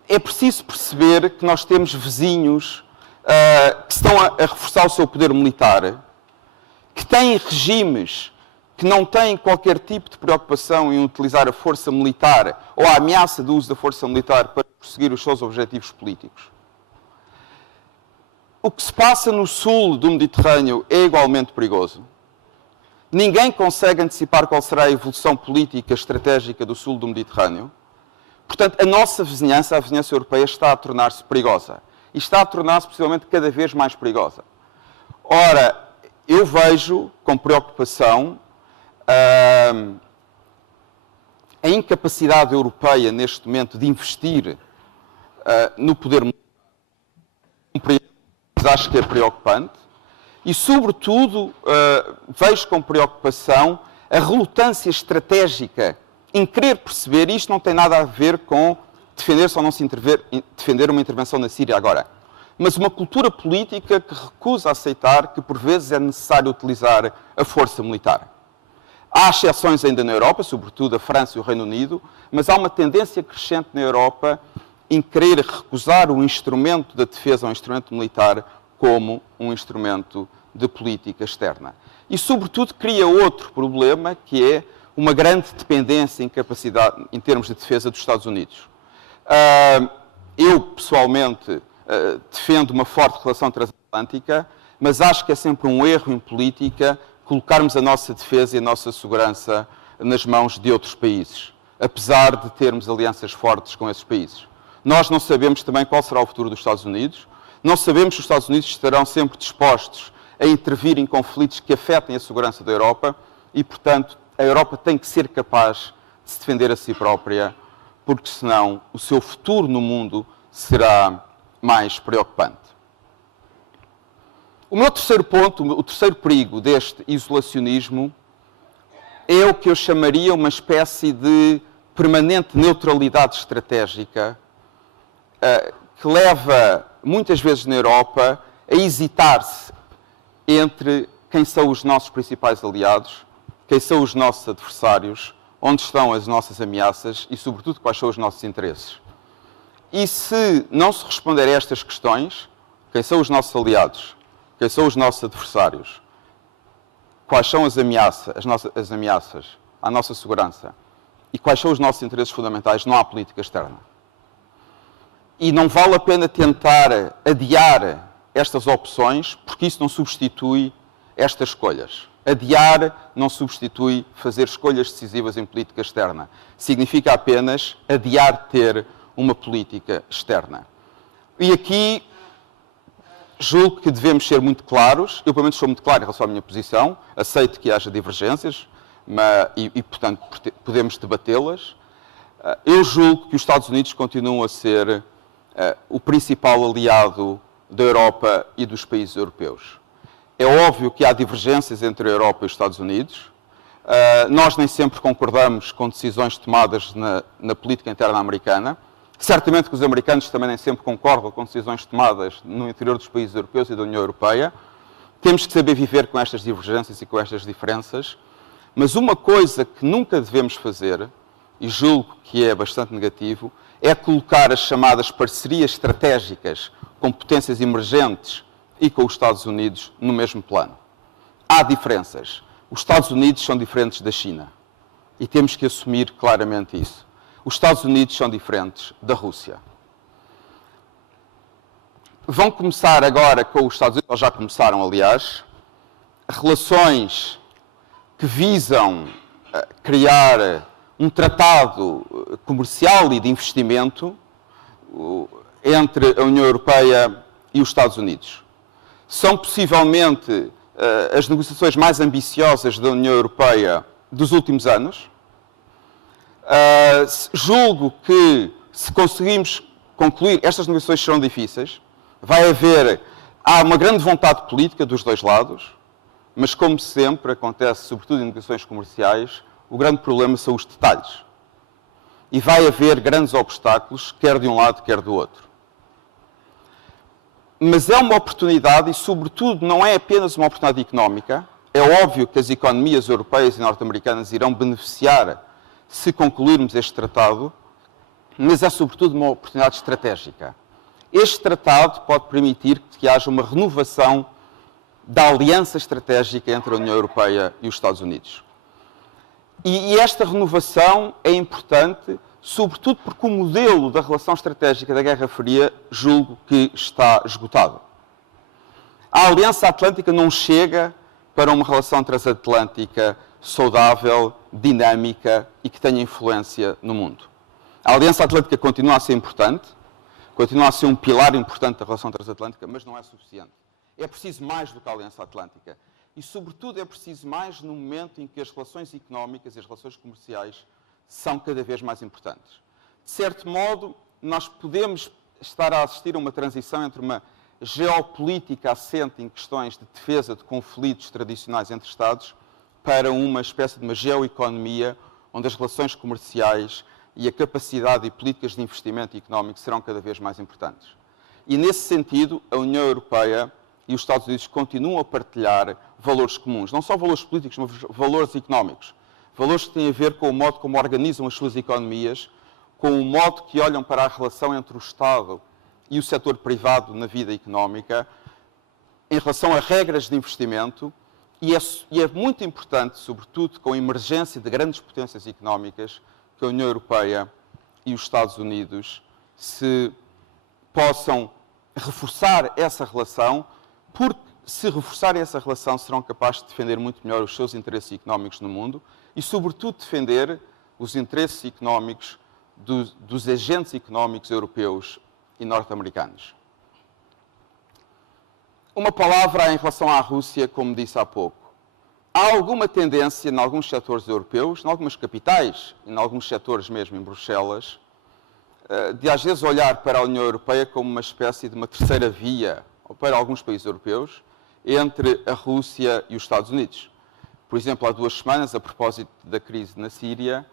é preciso perceber que nós temos vizinhos que estão a reforçar o seu poder militar, que têm regimes que não têm qualquer tipo de preocupação em utilizar a força militar ou a ameaça do uso da força militar para prosseguir os seus objetivos políticos. O que se passa no sul do Mediterrâneo é igualmente perigoso. Ninguém consegue antecipar qual será a evolução política estratégica do sul do Mediterrâneo. Portanto, a nossa vizinhança, a vizinhança europeia, está a tornar-se perigosa. E está a tornar-se, possivelmente, cada vez mais perigosa. Ora, eu vejo com preocupação a incapacidade europeia, neste momento, de investir no poder militar. Acho que é preocupante. E, sobretudo, vejo com preocupação a relutância estratégica em querer perceber, isto não tem nada a ver com defender-se ou não se defender uma intervenção na Síria agora, mas uma cultura política que recusa aceitar que, por vezes, é necessário utilizar a força militar. Há exceções ainda na Europa, sobretudo a França e o Reino Unido, mas há uma tendência crescente na Europa em querer recusar o instrumento da defesa, o instrumento militar, como um instrumento de política externa. E, sobretudo, cria outro problema, que é uma grande dependência em capacidade, em termos de defesa, dos Estados Unidos. Eu, pessoalmente, defendo uma forte relação transatlântica, mas acho que é sempre um erro em política colocarmos a nossa defesa e a nossa segurança nas mãos de outros países, apesar de termos alianças fortes com esses países. Nós não sabemos também qual será o futuro dos Estados Unidos, não sabemos se os Estados Unidos estarão sempre dispostos a intervir em conflitos que afetem a segurança da Europa e, portanto, a Europa tem que ser capaz de se defender a si própria, porque senão o seu futuro no mundo será mais preocupante. O meu terceiro ponto, o terceiro perigo deste isolacionismo é o que eu chamaria uma espécie de permanente neutralidade estratégica que leva, muitas vezes na Europa, a hesitar-se entre quem são os nossos principais aliados, quem são os nossos adversários, onde estão as nossas ameaças e, sobretudo, quais são os nossos interesses. E se não se responder a estas questões, quem são os nossos aliados, quem são os nossos adversários, quais são as ameaças à nossa segurança e quais são os nossos interesses fundamentais, não há política externa. E não vale a pena tentar adiar estas opções, porque isso não substitui estas escolhas. Adiar não substitui fazer escolhas decisivas em política externa. Significa apenas adiar ter uma política externa. E aqui julgo que devemos ser muito claros. Eu, pelo menos, sou muito claro em relação à minha posição. Aceito que haja divergências e portanto, podemos debatê-las. Eu julgo que os Estados Unidos continuam a ser o principal aliado da Europa e dos países europeus. É óbvio que há divergências entre a Europa e os Estados Unidos. Nós nem sempre concordamos com decisões tomadas na política interna americana. Certamente que os americanos também nem sempre concordam com decisões tomadas no interior dos países europeus e da União Europeia. Temos que saber viver com estas divergências e com estas diferenças. Mas uma coisa que nunca devemos fazer, e julgo que é bastante negativo, é colocar as chamadas parcerias estratégicas com potências emergentes e com os Estados Unidos no mesmo plano. Há diferenças. Os Estados Unidos são diferentes da China. E temos que assumir claramente isso. Os Estados Unidos são diferentes da Rússia. Vão começar agora com os Estados Unidos, ou já começaram, aliás, relações que visam criar um tratado comercial e de investimento entre a União Europeia e os Estados Unidos. São possivelmente as negociações mais ambiciosas da União Europeia dos últimos anos. Julgo que, se conseguirmos concluir, estas negociações serão difíceis. Há uma grande vontade política dos dois lados, mas, como sempre acontece, sobretudo em negociações comerciais, o grande problema são os detalhes. E vai haver grandes obstáculos, quer de um lado, quer do outro. Mas é uma oportunidade e, sobretudo, não é apenas uma oportunidade económica. É óbvio que as economias europeias e norte-americanas irão beneficiar se concluirmos este tratado, mas é, sobretudo, uma oportunidade estratégica. Este tratado pode permitir que haja uma renovação da aliança estratégica entre a União Europeia e os Estados Unidos. E esta renovação é importante, sobretudo porque o modelo da relação estratégica da Guerra Fria julgo que está esgotado. A Aliança Atlântica não chega para uma relação transatlântica saudável, dinâmica e que tenha influência no mundo. A Aliança Atlântica continua a ser importante, continua a ser um pilar importante da relação transatlântica, mas não é suficiente. É preciso mais do que a Aliança Atlântica. E, sobretudo, é preciso mais no momento em que as relações económicas e as relações comerciais são cada vez mais importantes. De certo modo, nós podemos estar a assistir a uma transição entre uma geopolítica assente em questões de defesa de conflitos tradicionais entre Estados para uma espécie de uma geoeconomia onde as relações comerciais e a capacidade e políticas de investimento económico serão cada vez mais importantes. E, nesse sentido, a União Europeia e os Estados Unidos continuam a partilhar valores comuns, não só valores políticos, mas valores económicos. Valores que têm a ver com o modo como organizam as suas economias, com o modo que olham para a relação entre o Estado e o setor privado na vida económica, em relação a regras de investimento, e é muito importante, sobretudo com a emergência de grandes potências económicas, que a União Europeia e os Estados Unidos se possam reforçar essa relação, porque, se reforçarem essa relação, serão capazes de defender muito melhor os seus interesses económicos no mundo e, sobretudo, defender os interesses económicos dos agentes económicos europeus e norte-americanos. Uma palavra em relação à Rússia, como disse há pouco. Há alguma tendência, em alguns setores europeus, em algumas capitais, em alguns setores mesmo em Bruxelas, de às vezes olhar para a União Europeia como uma espécie de uma terceira via, ou para alguns países europeus, entre a Rússia e os Estados Unidos. Por exemplo, há 2 semanas, a propósito da crise na Síria,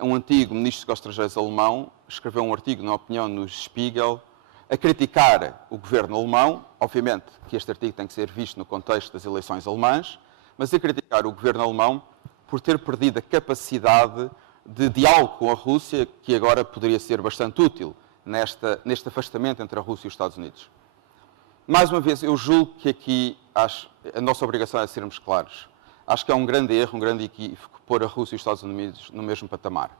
um antigo ministro dos Negócios Estrangeiros alemão escreveu um artigo, na opinião, no Spiegel, a criticar o governo alemão. Obviamente que este artigo tem que ser visto no contexto das eleições alemãs, mas a criticar o governo alemão por ter perdido a capacidade de diálogo com a Rússia, que agora poderia ser bastante útil neste afastamento entre a Rússia e os Estados Unidos. Mais uma vez, eu julgo que aqui a nossa obrigação é sermos claros. Acho que é um grande erro, um grande equívoco, pôr a Rússia e os Estados Unidos no mesmo patamar.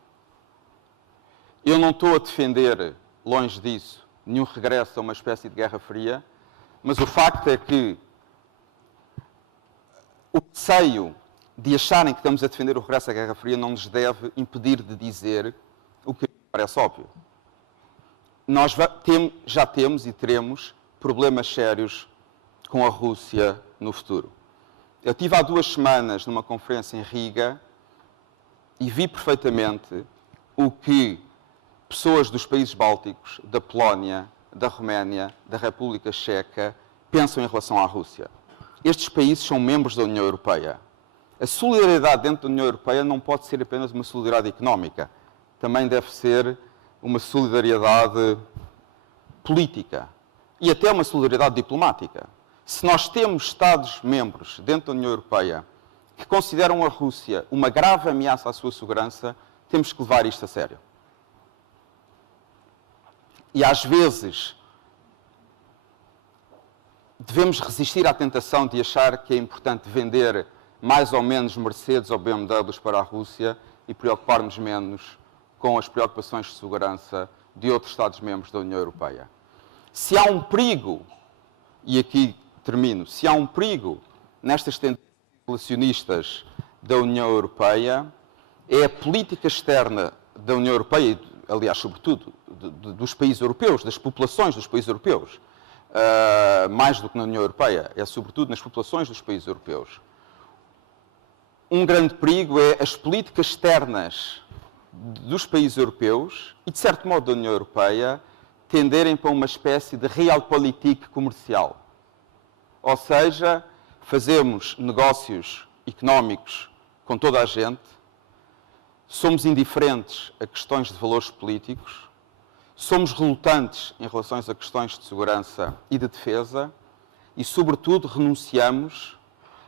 Eu não estou a defender, longe disso, nenhum regresso a uma espécie de Guerra Fria, mas o facto é que o receio de acharem que estamos a defender o regresso à Guerra Fria não nos deve impedir de dizer o que parece óbvio. Nós já temos e teremos problemas sérios com a Rússia no futuro. Eu estive há 2 semanas numa conferência em Riga e vi perfeitamente o que pessoas dos países bálticos, da Polónia, da Roménia, da República Checa, pensam em relação à Rússia. Estes países são membros da União Europeia. A solidariedade dentro da União Europeia não pode ser apenas uma solidariedade económica. Também deve ser uma solidariedade política e até uma solidariedade diplomática. Se nós temos Estados-membros dentro da União Europeia que consideram a Rússia uma grave ameaça à sua segurança, temos que levar isto a sério. E às vezes devemos resistir à tentação de achar que é importante vender mais ou menos Mercedes ou BMWs para a Rússia e preocupar-nos menos com as preocupações de segurança de outros Estados-membros da União Europeia. Se há um perigo, e aqui termino, se há um perigo nestas tendências relacionistas da União Europeia, é a política externa da União Europeia, aliás, sobretudo, dos países europeus, das populações dos países europeus, mais do que na União Europeia, é sobretudo nas populações dos países europeus. Um grande perigo é as políticas externas dos países europeus e, de certo modo, da União Europeia, tenderem para uma espécie de realpolitik comercial. Ou seja, fazemos negócios económicos com toda a gente, somos indiferentes a questões de valores políticos, somos relutantes em relação a questões de segurança e de defesa e, sobretudo, renunciamos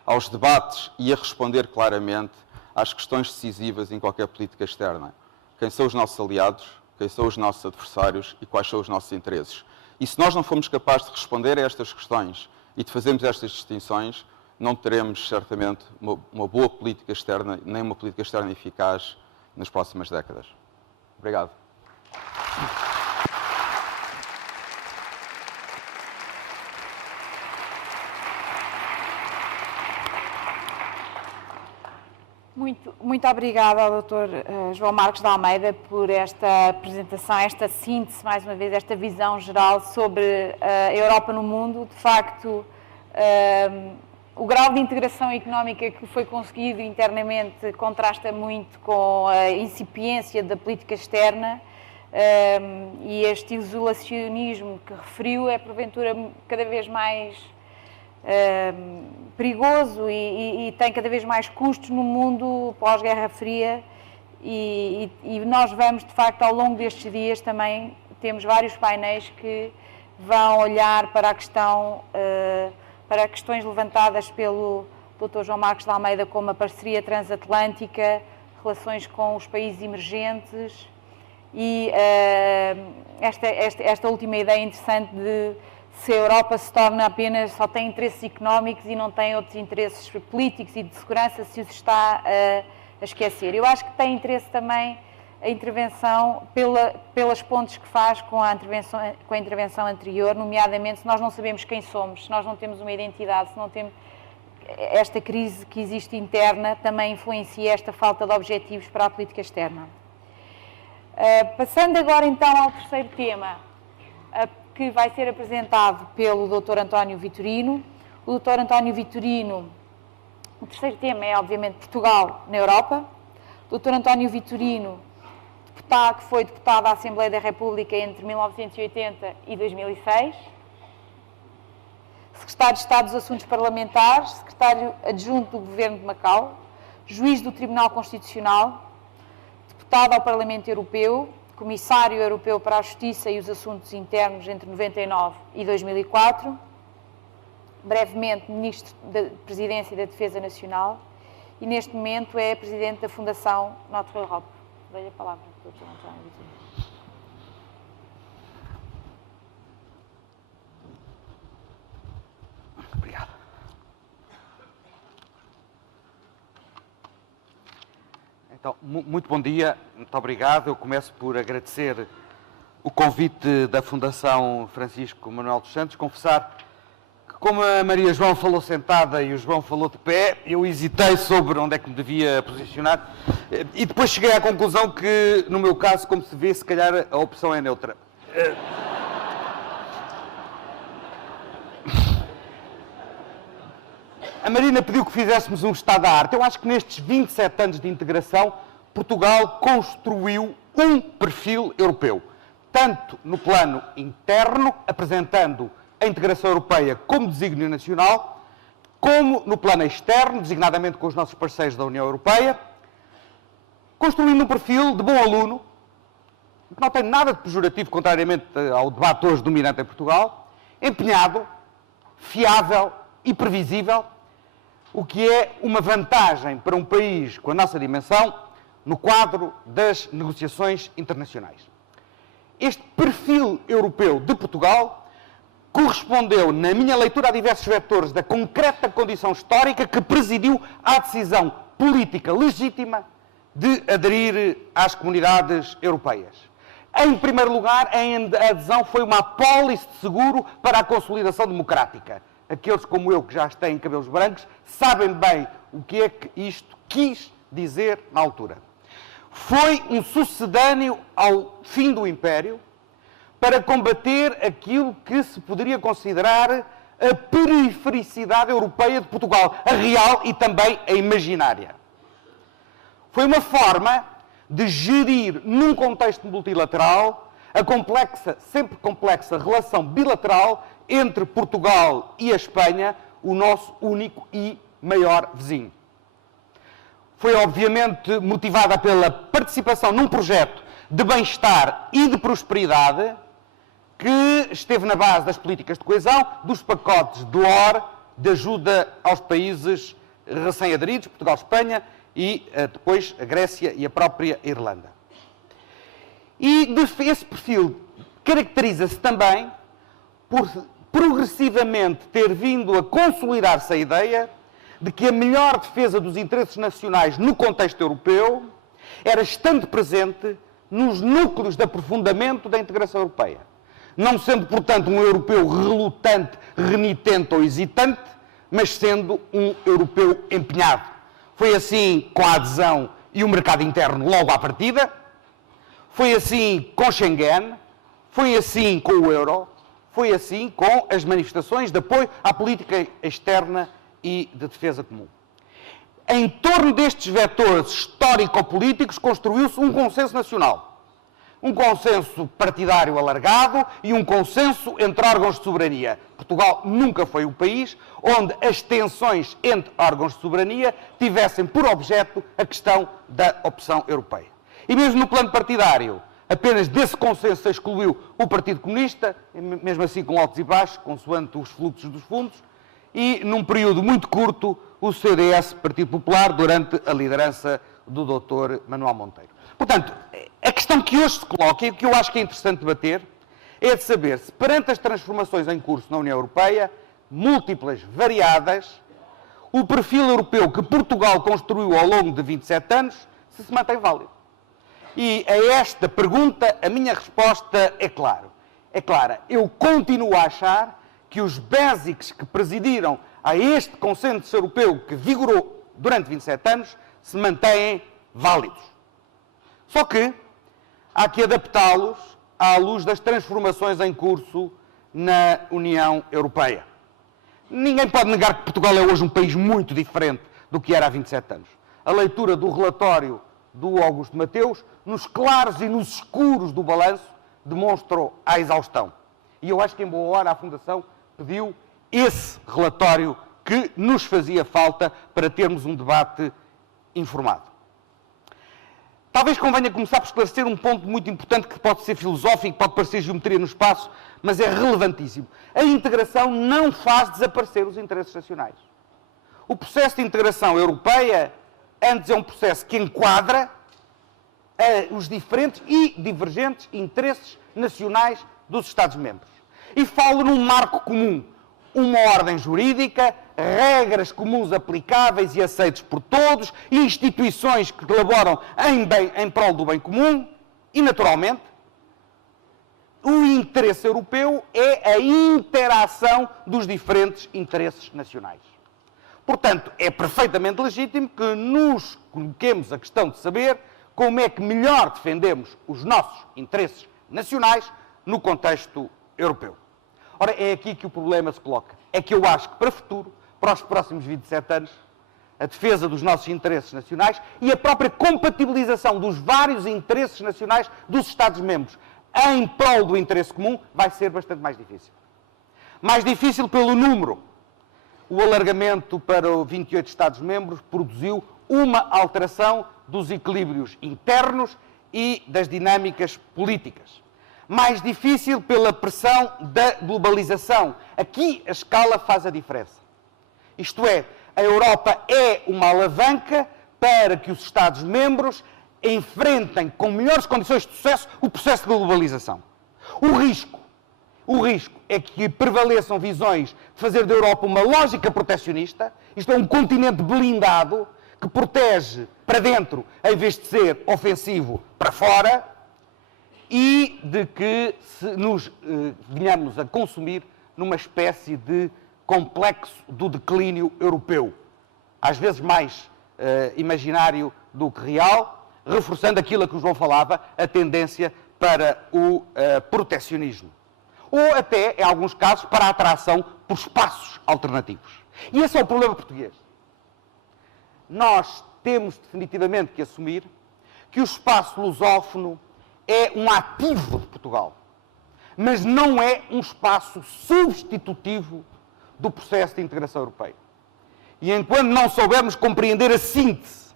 aos debates e a responder claramente às questões decisivas em qualquer política externa. Quem são os nossos aliados, quem são os nossos adversários e quais são os nossos interesses. E se nós não formos capazes de responder a estas questões e de fazermos estas distinções, não teremos, certamente, uma boa política externa, nem uma política externa eficaz nas próximas décadas. Obrigado. Muito obrigada ao Dr. João Marcos de Almeida por esta apresentação, esta síntese, mais uma vez, esta visão geral sobre a Europa no mundo. De facto, o grau de integração económica que foi conseguido internamente contrasta muito com a incipiência da política externa e este isolacionismo que referiu é, porventura, cada vez mais perigoso e tem cada vez mais custos no mundo pós-Guerra Fria e nós vamos, de facto, ao longo destes dias também temos vários painéis que vão olhar para a questão, para questões levantadas pelo Dr. João Marcos de Almeida, como a parceria transatlântica, relações com os países emergentes e esta última ideia interessante de se a Europa se torna apenas, só tem interesses económicos e não tem outros interesses políticos e de segurança, se os está a esquecer. Eu acho que tem interesse também a intervenção pelas pontes que faz com a intervenção anterior, nomeadamente se nós não sabemos quem somos, se nós não temos uma identidade, se não temos esta crise que existe interna, também influencia esta falta de objetivos para a política externa. Passando agora então ao terceiro tema, que vai ser apresentado pelo Dr. António Vitorino. O Dr. António Vitorino, o terceiro tema é, obviamente, Portugal na Europa. O Dr. António Vitorino, que foi deputado à Assembleia da República entre 1980 e 2006, secretário de Estado dos Assuntos Parlamentares, secretário adjunto do Governo de Macau, juiz do Tribunal Constitucional, deputado ao Parlamento Europeu, Comissário Europeu para a Justiça e os Assuntos Internos entre 99 e 2004, brevemente Ministro da Presidência e da Defesa Nacional e neste momento é Presidente da Fundação Notre Europe. Dei a palavra ao Dr. António Vitorino. Obrigado. Então, muito bom dia, muito obrigado. Eu começo por agradecer o convite da Fundação Francisco Manuel dos Santos. Confessar que, como a Maria João falou sentada e o João falou de pé, eu hesitei sobre onde é que me devia posicionar e depois cheguei à conclusão que, no meu caso, como se vê, se calhar a opção é neutra. A Marina pediu que fizéssemos um estado da arte. Eu acho que nestes 27 anos de integração, Portugal construiu um perfil europeu. Tanto no plano interno, apresentando a integração europeia como desígnio nacional, como no plano externo, designadamente com os nossos parceiros da União Europeia, construindo um perfil de bom aluno, que não tem nada de pejorativo, contrariamente ao debate hoje dominante em Portugal, empenhado, fiável e previsível, o que é uma vantagem para um país com a nossa dimensão no quadro das negociações internacionais. Este perfil europeu de Portugal correspondeu, na minha leitura, a diversos vetores da concreta condição histórica que presidiu à decisão política legítima de aderir às comunidades europeias. Em primeiro lugar, a adesão foi uma apólice de seguro para a consolidação democrática. Aqueles como eu, que já têm cabelos brancos, sabem bem o que é que isto quis dizer na altura. Foi um sucedâneo ao fim do Império, para combater aquilo que se poderia considerar a perifericidade europeia de Portugal, a real e também a imaginária. Foi uma forma de gerir, num contexto multilateral, a complexa, sempre complexa, relação bilateral entre Portugal e a Espanha, o nosso único e maior vizinho. Foi, obviamente, motivada pela participação num projeto de bem-estar e de prosperidade que esteve na base das políticas de coesão, dos pacotes de LOR, de ajuda aos países recém-aderidos, Portugal, Espanha e depois a Grécia e a própria Irlanda. E esse perfil caracteriza-se também por progressivamente ter vindo a consolidar-se a ideia de que a melhor defesa dos interesses nacionais no contexto europeu era estando presente nos núcleos de aprofundamento da integração europeia. Não sendo, portanto, um europeu relutante, renitente ou hesitante, mas sendo um europeu empenhado. Foi assim com a adesão e o mercado interno logo à partida, foi assim com Schengen, foi assim com o euro, foi assim com as manifestações de apoio à política externa e de defesa comum. Em torno destes vetores histórico-políticos construiu-se um consenso nacional. Um consenso partidário alargado e um consenso entre órgãos de soberania. Portugal nunca foi o país onde as tensões entre órgãos de soberania tivessem por objeto a questão da opção europeia. E mesmo no plano partidário, apenas desse consenso se excluiu o Partido Comunista, mesmo assim com altos e baixos, consoante os fluxos dos fundos, e num período muito curto, o CDS, Partido Popular, durante a liderança do Dr. Manuel Monteiro. Portanto, a questão que hoje se coloca e que eu acho que é interessante debater é de saber se, perante as transformações em curso na União Europeia, múltiplas, variadas, o perfil europeu que Portugal construiu ao longo de 27 anos se mantém válido. E a esta pergunta, a minha resposta é clara. Eu continuo a achar que os básicos que presidiram a este consenso europeu que vigorou durante 27 anos se mantêm válidos. Só que há que adaptá-los à luz das transformações em curso na União Europeia. Ninguém pode negar que Portugal é hoje um país muito diferente do que era há 27 anos. A leitura do relatório do Augusto Mateus, nos claros e nos escuros do balanço, demonstrou a exaustão. E eu acho que em boa hora a Fundação pediu esse relatório que nos fazia falta para termos um debate informado. Talvez convenha começar por esclarecer um ponto muito importante que pode ser filosófico, pode parecer geometria no espaço, mas é relevantíssimo. A integração não faz desaparecer os interesses nacionais. O processo de integração europeia, antes, é um processo que enquadra os diferentes e divergentes interesses nacionais dos Estados-membros. E fala num marco comum, uma ordem jurídica, regras comuns aplicáveis e aceites por todos, instituições que colaboram em prol do bem comum e, naturalmente, o interesse europeu é a interação dos diferentes interesses nacionais. Portanto, é perfeitamente legítimo que nos coloquemos a questão de saber como é que melhor defendemos os nossos interesses nacionais no contexto europeu. Ora, é aqui que o problema se coloca. É que eu acho que para o futuro, para os próximos 27 anos, a defesa dos nossos interesses nacionais e a própria compatibilização dos vários interesses nacionais dos Estados-membros em prol do interesse comum vai ser bastante mais difícil. Mais difícil pelo número. O alargamento para 28 Estados-membros produziu uma alteração dos equilíbrios internos e das dinâmicas políticas. Mais difícil pela pressão da globalização. Aqui a escala faz a diferença. Isto é, a Europa é uma alavanca para que os Estados-membros enfrentem com melhores condições de sucesso o processo de globalização. O risco é que prevaleçam visões de fazer da Europa uma lógica protecionista. Isto é um continente blindado que protege para dentro em vez de ser ofensivo para fora, e de que nos venhamos a consumir numa espécie de complexo do declínio europeu, às vezes mais imaginário do que real, reforçando aquilo a que o João falava, a tendência para o protecionismo. Ou até, em alguns casos, para a atração por espaços alternativos. E esse é o problema português. Nós temos definitivamente que assumir que o espaço lusófono é um ativo de Portugal, mas não é um espaço substitutivo do processo de integração europeia. E enquanto não soubermos compreender a síntese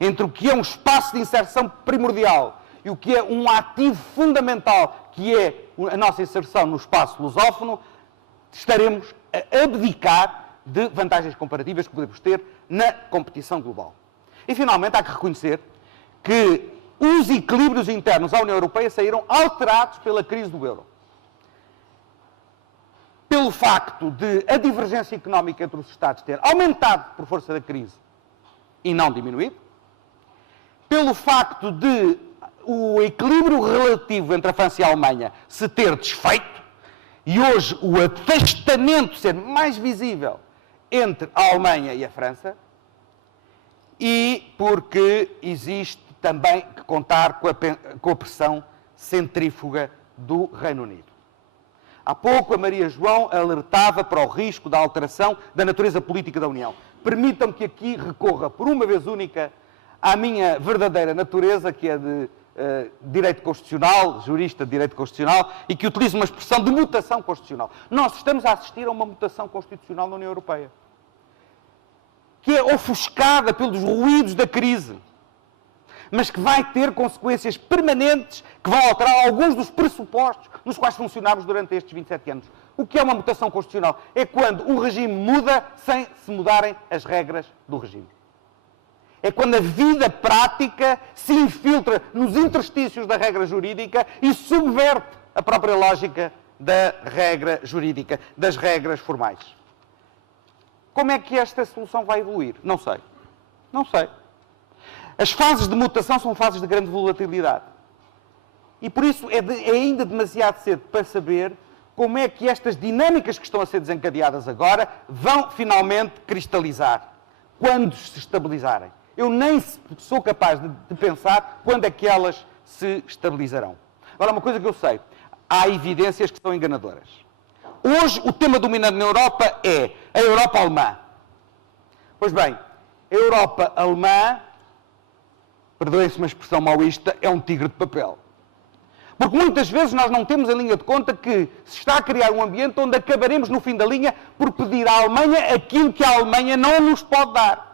entre o que é um espaço de inserção primordial e o que é um ativo fundamental, que é a nossa inserção no espaço lusófono, estaremos a abdicar de vantagens comparativas que podemos ter na competição global. E, finalmente, há que reconhecer que os equilíbrios internos à União Europeia saíram alterados pela crise do euro. Pelo facto de a divergência económica entre os Estados ter aumentado por força da crise e não diminuído, pelo facto de o equilíbrio relativo entre a França e a Alemanha se ter desfeito e hoje o afastamento ser mais visível entre a Alemanha e a França, e porque existe também que contar com a pressão centrífuga do Reino Unido. Há pouco a Maria João alertava para o risco da alteração da natureza política da União. Permitam-me que aqui recorra por uma vez única à minha verdadeira natureza, que é de direito constitucional, jurista de direito constitucional, e que utiliza uma expressão de mutação constitucional. Nós estamos a assistir a uma mutação constitucional na União Europeia, que é ofuscada pelos ruídos da crise, mas que vai ter consequências permanentes que vão alterar alguns dos pressupostos nos quais funcionámos durante estes 27 anos. O que é uma mutação constitucional? É quando um regime muda sem se mudarem as regras do regime. É quando a vida prática se infiltra nos interstícios da regra jurídica e subverte a própria lógica da regra jurídica, das regras formais. Como é que esta solução vai evoluir? Não sei. Não sei. As fases de mutação são fases de grande volatilidade. E por isso é ainda demasiado cedo para saber como é que estas dinâmicas que estão a ser desencadeadas agora vão finalmente cristalizar, quando se estabilizarem. Eu nem sou capaz de pensar quando é que elas se estabilizarão. Agora, uma coisa que eu sei, há evidências que são enganadoras. Hoje, o tema dominante na Europa é a Europa alemã. Pois bem, a Europa alemã, perdoem-se uma expressão maoísta, é um tigre de papel. Porque muitas vezes nós não temos em linha de conta que se está a criar um ambiente onde acabaremos no fim da linha por pedir à Alemanha aquilo que a Alemanha não nos pode dar.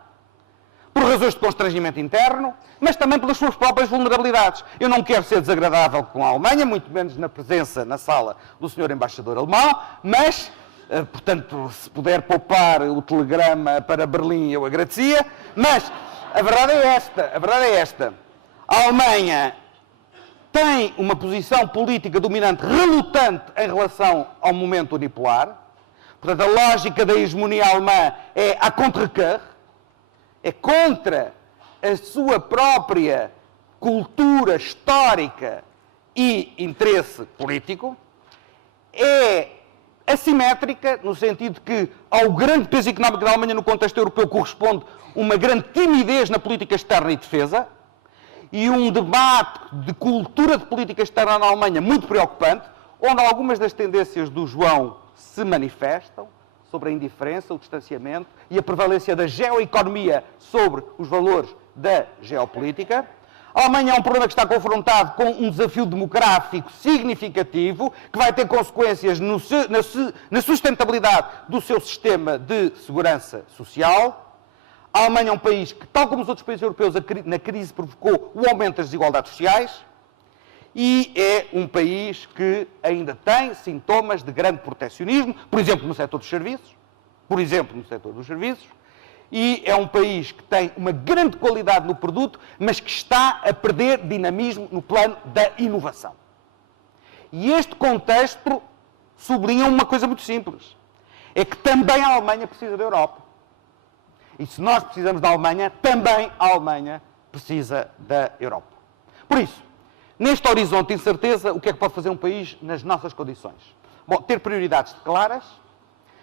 Por razões de constrangimento interno, mas também pelas suas próprias vulnerabilidades. Eu não quero ser desagradável com a Alemanha, muito menos na presença na sala do Sr. Embaixador alemão, mas, portanto, se puder poupar o telegrama para Berlim, eu agradecia, mas a verdade é esta. A Alemanha tem uma posição política dominante relutante em relação ao momento unipolar. Portanto, a lógica da hegemonia alemã é à contre-cœur, é contra a sua própria cultura histórica e interesse político, é assimétrica, no sentido que ao grande peso económico da Alemanha no contexto europeu corresponde uma grande timidez na política externa e defesa, e um debate de cultura de política externa na Alemanha muito preocupante, onde algumas das tendências do João se manifestam, sobre a indiferença, o distanciamento e a prevalência da geoeconomia sobre os valores da geopolítica. A Alemanha é um problema que está confrontado com um desafio demográfico significativo, que vai ter consequências na sustentabilidade do seu sistema de segurança social. A Alemanha é um país que, tal como os outros países europeus, na crise provocou o aumento das desigualdades sociais. E é um país que ainda tem sintomas de grande protecionismo, por exemplo, no setor dos serviços, e é um país que tem uma grande qualidade no produto, mas que está a perder dinamismo no plano da inovação. E este contexto sublinha uma coisa muito simples, é que também a Alemanha precisa da Europa. E se nós precisamos da Alemanha, também a Alemanha precisa da Europa. Por isso, neste horizonte de incerteza, o que é que pode fazer um país nas nossas condições? Bom, ter prioridades claras,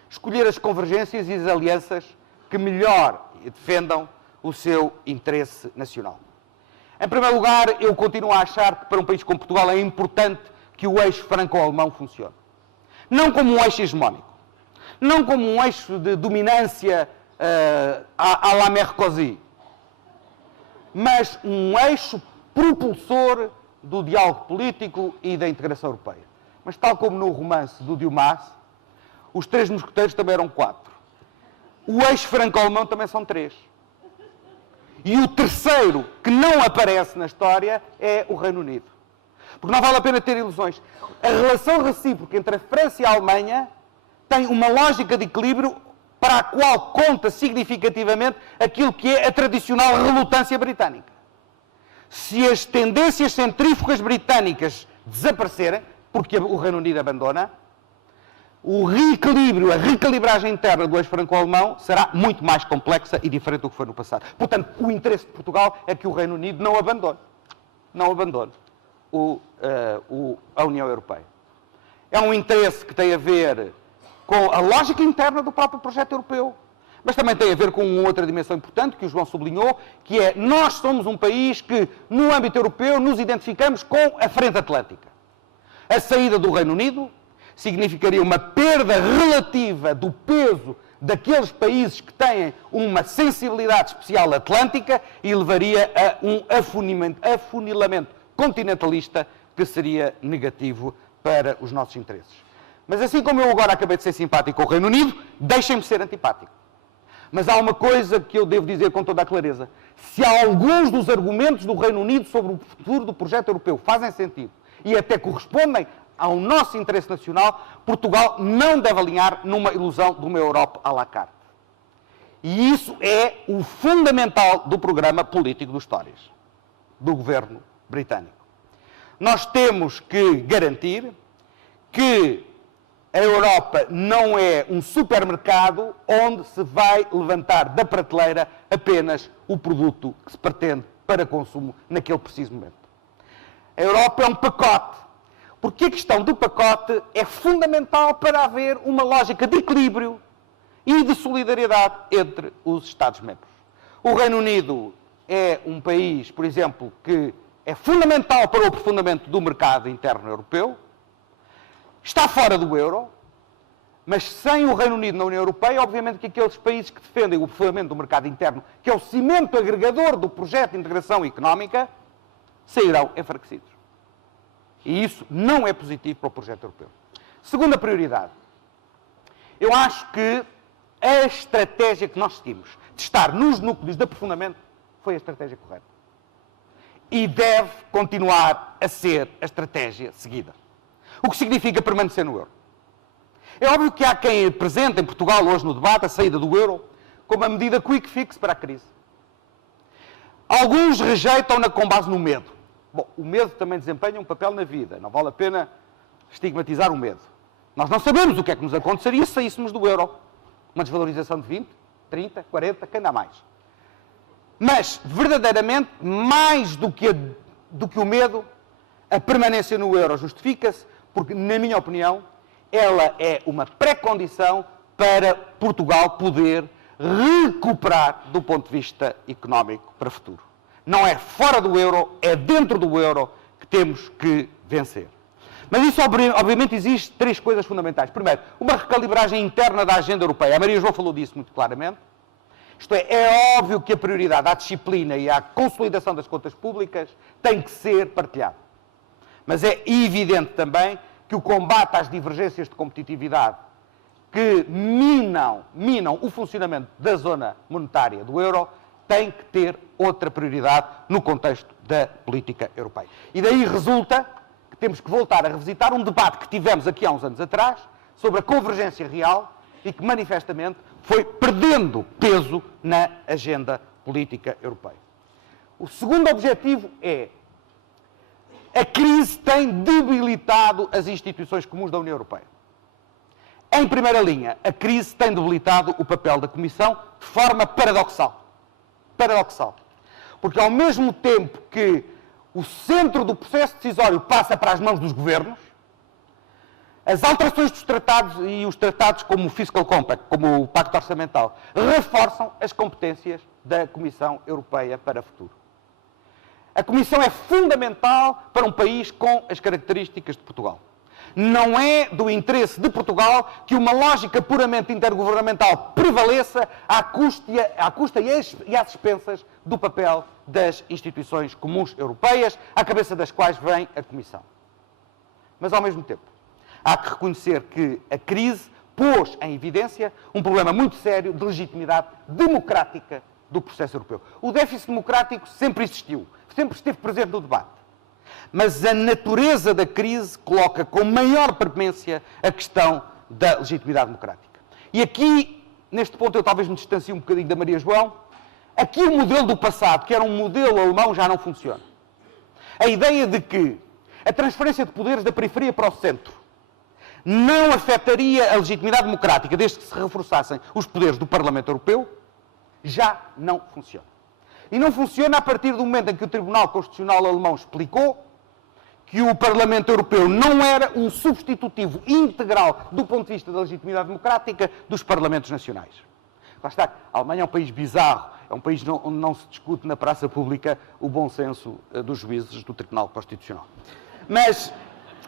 escolher as convergências e as alianças que melhor defendam o seu interesse nacional. Em primeiro lugar, eu continuo a achar que para um país como Portugal é importante que o eixo franco-alemão funcione. Não como um eixo hegemónico, não como um eixo de dominância à la Mercosur, mas um eixo propulsor do diálogo político e da integração europeia. Mas tal como no romance do Dumas, os três mosqueteiros também eram 4. O eixo franco-alemão também são 3. E o terceiro, que não aparece na história, é o Reino Unido. Porque não vale a pena ter ilusões. A relação recíproca entre a França e a Alemanha tem uma lógica de equilíbrio para a qual conta significativamente aquilo que é a tradicional relutância britânica. Se as tendências centrífugas britânicas desaparecerem, porque o Reino Unido abandona, o reequilíbrio, a recalibragem interna do eixo franco-alemão será muito mais complexa e diferente do que foi no passado. Portanto, o interesse de Portugal é que o Reino Unido não abandone a União Europeia. É um interesse que tem a ver com a lógica interna do próprio projeto europeu, mas também tem a ver com uma outra dimensão importante que o João sublinhou, que é nós somos um país que, no âmbito europeu, nos identificamos com a frente atlântica. A saída do Reino Unido significaria uma perda relativa do peso daqueles países que têm uma sensibilidade especial atlântica e levaria a um afunilamento continentalista que seria negativo para os nossos interesses. Mas assim como eu agora acabei de ser simpático com o Reino Unido, deixem-me ser antipático. Mas há uma coisa que eu devo dizer com toda a clareza. Se alguns dos argumentos do Reino Unido sobre o futuro do projeto europeu fazem sentido e até correspondem ao nosso interesse nacional, Portugal não deve alinhar numa ilusão de uma Europa à la carte. E isso é o fundamental do programa político do Histórias, do governo britânico. Nós temos que garantir que a Europa não é um supermercado onde se vai levantar da prateleira apenas o produto que se pretende para consumo naquele preciso momento. A Europa é um pacote, porque a questão do pacote é fundamental para haver uma lógica de equilíbrio e de solidariedade entre os Estados-membros. O Reino Unido é um país, por exemplo, que é fundamental para o aprofundamento do mercado interno europeu, está fora do euro, mas sem o Reino Unido na União Europeia, obviamente que aqueles países que defendem o aprofundamento do mercado interno, que é o cimento agregador do projeto de integração económica, sairão enfraquecidos. E isso não é positivo para o projeto europeu. Segunda prioridade. Eu acho que a estratégia que nós seguimos de estar nos núcleos de aprofundamento foi a estratégia correta. E deve continuar a ser a estratégia seguida. O que significa permanecer no euro. É óbvio que há quem apresente em Portugal hoje no debate a saída do euro como uma medida quick fix para a crise. Alguns rejeitam-na com base no medo. Bom, o medo também desempenha um papel na vida. Não vale a pena estigmatizar o medo. Nós não sabemos o que é que nos aconteceria se saíssemos do euro. Uma desvalorização de 20, 30, 40, que ainda mais. Mas, verdadeiramente, mais do que o medo, a permanência no euro justifica-se porque, na minha opinião, ela é uma pré-condição para Portugal poder recuperar do ponto de vista económico para o futuro. Não é fora do euro, é dentro do euro que temos que vencer. Mas isso, obviamente, exige 3 coisas fundamentais. Primeiro, uma recalibragem interna da agenda europeia. A Maria João falou disso muito claramente. Isto é óbvio que a prioridade à disciplina e à consolidação das contas públicas tem que ser partilhada. Mas é evidente também que o combate às divergências de competitividade que minam o funcionamento da zona monetária do euro tem que ter outra prioridade no contexto da política europeia. E daí resulta que temos que voltar a revisitar um debate que tivemos aqui há uns anos atrás sobre a convergência real e que manifestamente foi perdendo peso na agenda política europeia. O segundo objetivo é: a crise tem debilitado as instituições comuns da União Europeia. Em primeira linha, a crise tem debilitado o papel da Comissão de forma paradoxal. Paradoxal. Porque ao mesmo tempo que o centro do processo decisório passa para as mãos dos governos, as alterações dos tratados e os tratados como o Fiscal Compact, como o Pacto Orçamental, reforçam as competências da Comissão Europeia para o futuro. A Comissão é fundamental para um país com as características de Portugal. Não é do interesse de Portugal que uma lógica puramente intergovernamental prevaleça à custa e às expensas do papel das instituições comuns europeias, à cabeça das quais vem a Comissão. Mas, ao mesmo tempo, há que reconhecer que a crise pôs em evidência um problema muito sério de legitimidade democrática do processo europeu. O déficit democrático sempre existiu, sempre esteve presente no debate. Mas a natureza da crise coloca com maior premência a questão da legitimidade democrática. E aqui, neste ponto, eu talvez me distancie um bocadinho da Maria João. Aqui o modelo do passado, que era um modelo alemão, já não funciona. A ideia de que a transferência de poderes da periferia para o centro não afetaria a legitimidade democrática, desde que se reforçassem os poderes do Parlamento Europeu, já não funciona. E não funciona a partir do momento em que o Tribunal Constitucional Alemão explicou que o Parlamento Europeu não era um substitutivo integral do ponto de vista da legitimidade democrática dos Parlamentos Nacionais. Lá está, a Alemanha é um país bizarro, é um país onde não se discute na praça pública o bom senso dos juízes do Tribunal Constitucional. Mas,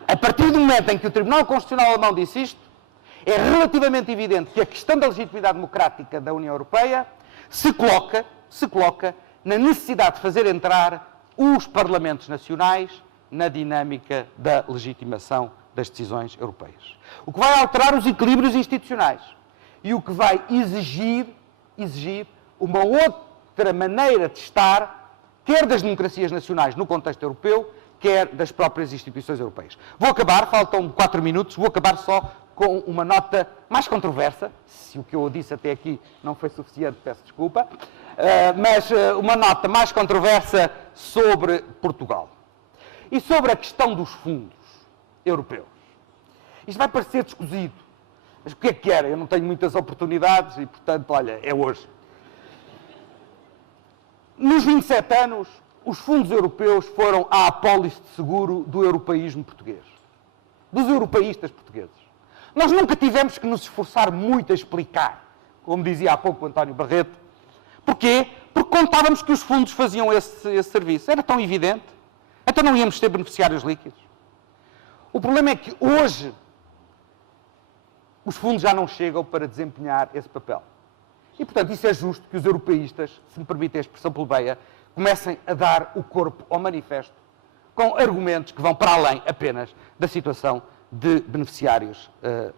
a partir do momento em que o Tribunal Constitucional Alemão disse isto, é relativamente evidente que a questão da legitimidade democrática da União Europeia se coloca na necessidade de fazer entrar os Parlamentos Nacionais na dinâmica da legitimação das decisões europeias. O que vai alterar os equilíbrios institucionais e o que vai exigir uma outra maneira de estar, quer das democracias nacionais no contexto europeu, quer das próprias instituições europeias. Vou acabar, faltam 4 minutos, vou acabar só com uma nota mais controversa. Se o que eu disse até aqui não foi suficiente, peço desculpa, mas uma nota mais controversa sobre Portugal. E sobre a questão dos fundos europeus. Isto vai parecer descozido, mas o que era? Eu não tenho muitas oportunidades e, portanto, olha, é hoje. Nos 27 anos, os fundos europeus foram a apólice de seguro do europeísmo português. Dos europeístas portugueses. Nós nunca tivemos que nos esforçar muito a explicar, como dizia há pouco o António Barreto. Porquê? Porque contávamos que os fundos faziam esse serviço. Era tão evidente. Então não íamos ter beneficiários líquidos. O problema é que hoje os fundos já não chegam para desempenhar esse papel. E, portanto, isso é justo que os europeístas, se me permitem a expressão plebeia, comecem a dar o corpo ao manifesto com argumentos que vão para além apenas da situação de beneficiários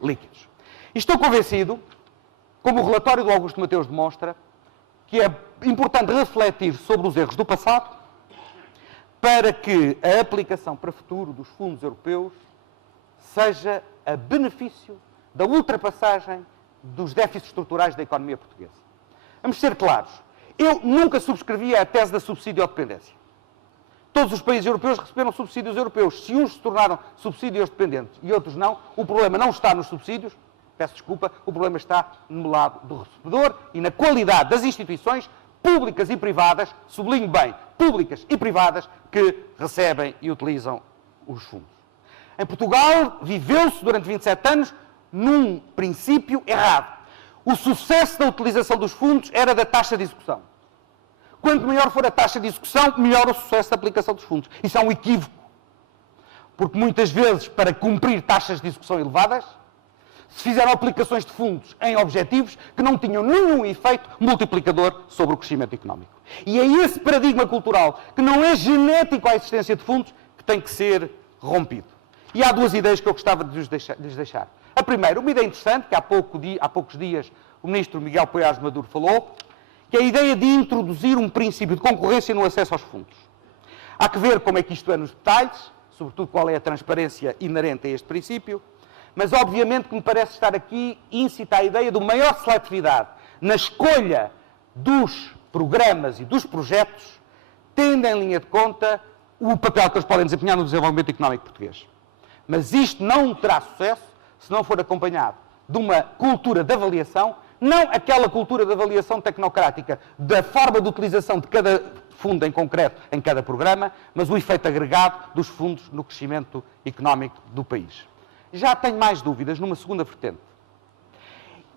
líquidos. E estou convencido, como o relatório do Augusto Mateus demonstra, que é importante refletir sobre os erros do passado para que a aplicação para o futuro dos fundos europeus seja a benefício da ultrapassagem dos déficits estruturais da economia portuguesa. Vamos ser claros. Eu nunca subscrevi a tese da subsídio-dependência. Todos os países europeus receberam subsídios europeus. Se uns se tornaram subsídios dependentes e outros não, o problema não está nos subsídios, peço desculpa, o problema está no lado do recebedor e na qualidade das instituições públicas e privadas, sublinho bem, públicas e privadas, que recebem e utilizam os fundos. Em Portugal, viveu-se durante 27 anos num princípio errado. O sucesso da utilização dos fundos era da taxa de execução. Quanto maior for a taxa de execução, melhor o sucesso da aplicação dos fundos. Isso é um equívoco. Porque muitas vezes, para cumprir taxas de execução elevadas, se fizeram aplicações de fundos em objetivos que não tinham nenhum efeito multiplicador sobre o crescimento económico. E é esse paradigma cultural, que não é genético à existência de fundos, que tem que ser rompido. E há 2 ideias que eu gostava de lhes deixar. A primeira, uma ideia interessante, que há poucos dias o ministro Miguel Poiares de Maduro falou, que é a ideia de introduzir um princípio de concorrência no acesso aos fundos. Há que ver como é que isto é nos detalhes, sobretudo qual é a transparência inerente a este princípio, mas obviamente que me parece estar aqui incita a ideia de maior seletividade na escolha dos programas e dos projetos, tendo em linha de conta o papel que eles podem desempenhar no desenvolvimento económico português. Mas isto não terá sucesso se não for acompanhado de uma cultura de avaliação, não aquela cultura de avaliação tecnocrática da forma de utilização de cada fundo em concreto em cada programa, mas o efeito agregado dos fundos no crescimento económico do país. Já tenho mais dúvidas numa segunda vertente.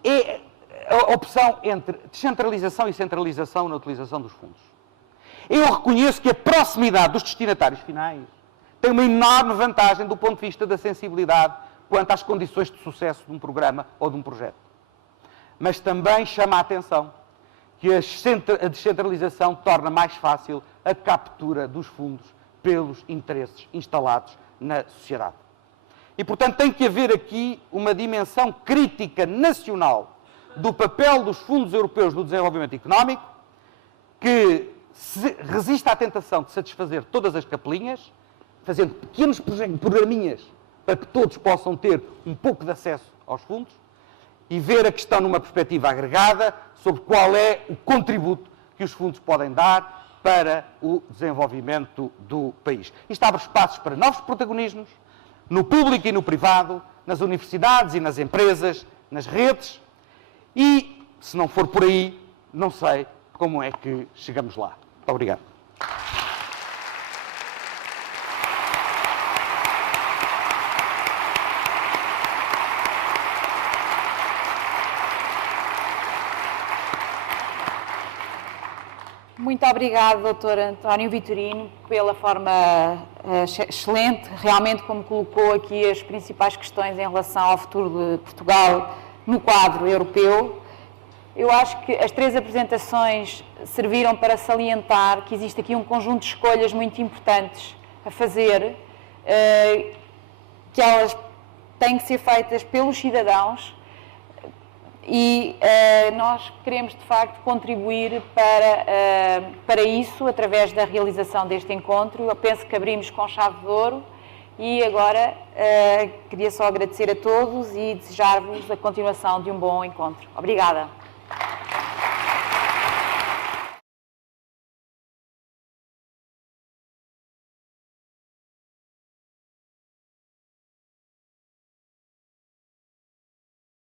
É a opção entre descentralização e centralização na utilização dos fundos. Eu reconheço que a proximidade dos destinatários finais tem uma enorme vantagem do ponto de vista da sensibilidade quanto às condições de sucesso de um programa ou de um projeto. Mas também chama a atenção que a descentralização torna mais fácil a captura dos fundos pelos interesses instalados na sociedade. E, portanto, tem que haver aqui uma dimensão crítica nacional do papel dos fundos europeus no desenvolvimento económico, que resista à tentação de satisfazer todas as capelinhas, fazendo pequenos programinhas para que todos possam ter um pouco de acesso aos fundos, e ver a questão numa perspectiva agregada sobre qual é o contributo que os fundos podem dar para o desenvolvimento do país. Isto abre espaços para novos protagonismos, no público e no privado, nas universidades e nas empresas, nas redes, e, se não for por aí, não sei como é que chegamos lá. Muito obrigado. Muito obrigada, Dr. António Vitorino, pela forma excelente, realmente como colocou aqui as principais questões em relação ao futuro de Portugal no quadro europeu. Eu acho que as 3 apresentações serviram para salientar que existe aqui um conjunto de escolhas muito importantes a fazer, que elas têm que ser feitas pelos cidadãos, e nós queremos, de facto, contribuir para isso, através da realização deste encontro. Eu penso que abrimos com chave de ouro e agora queria só agradecer a todos e desejar-vos a continuação de um bom encontro. Obrigada.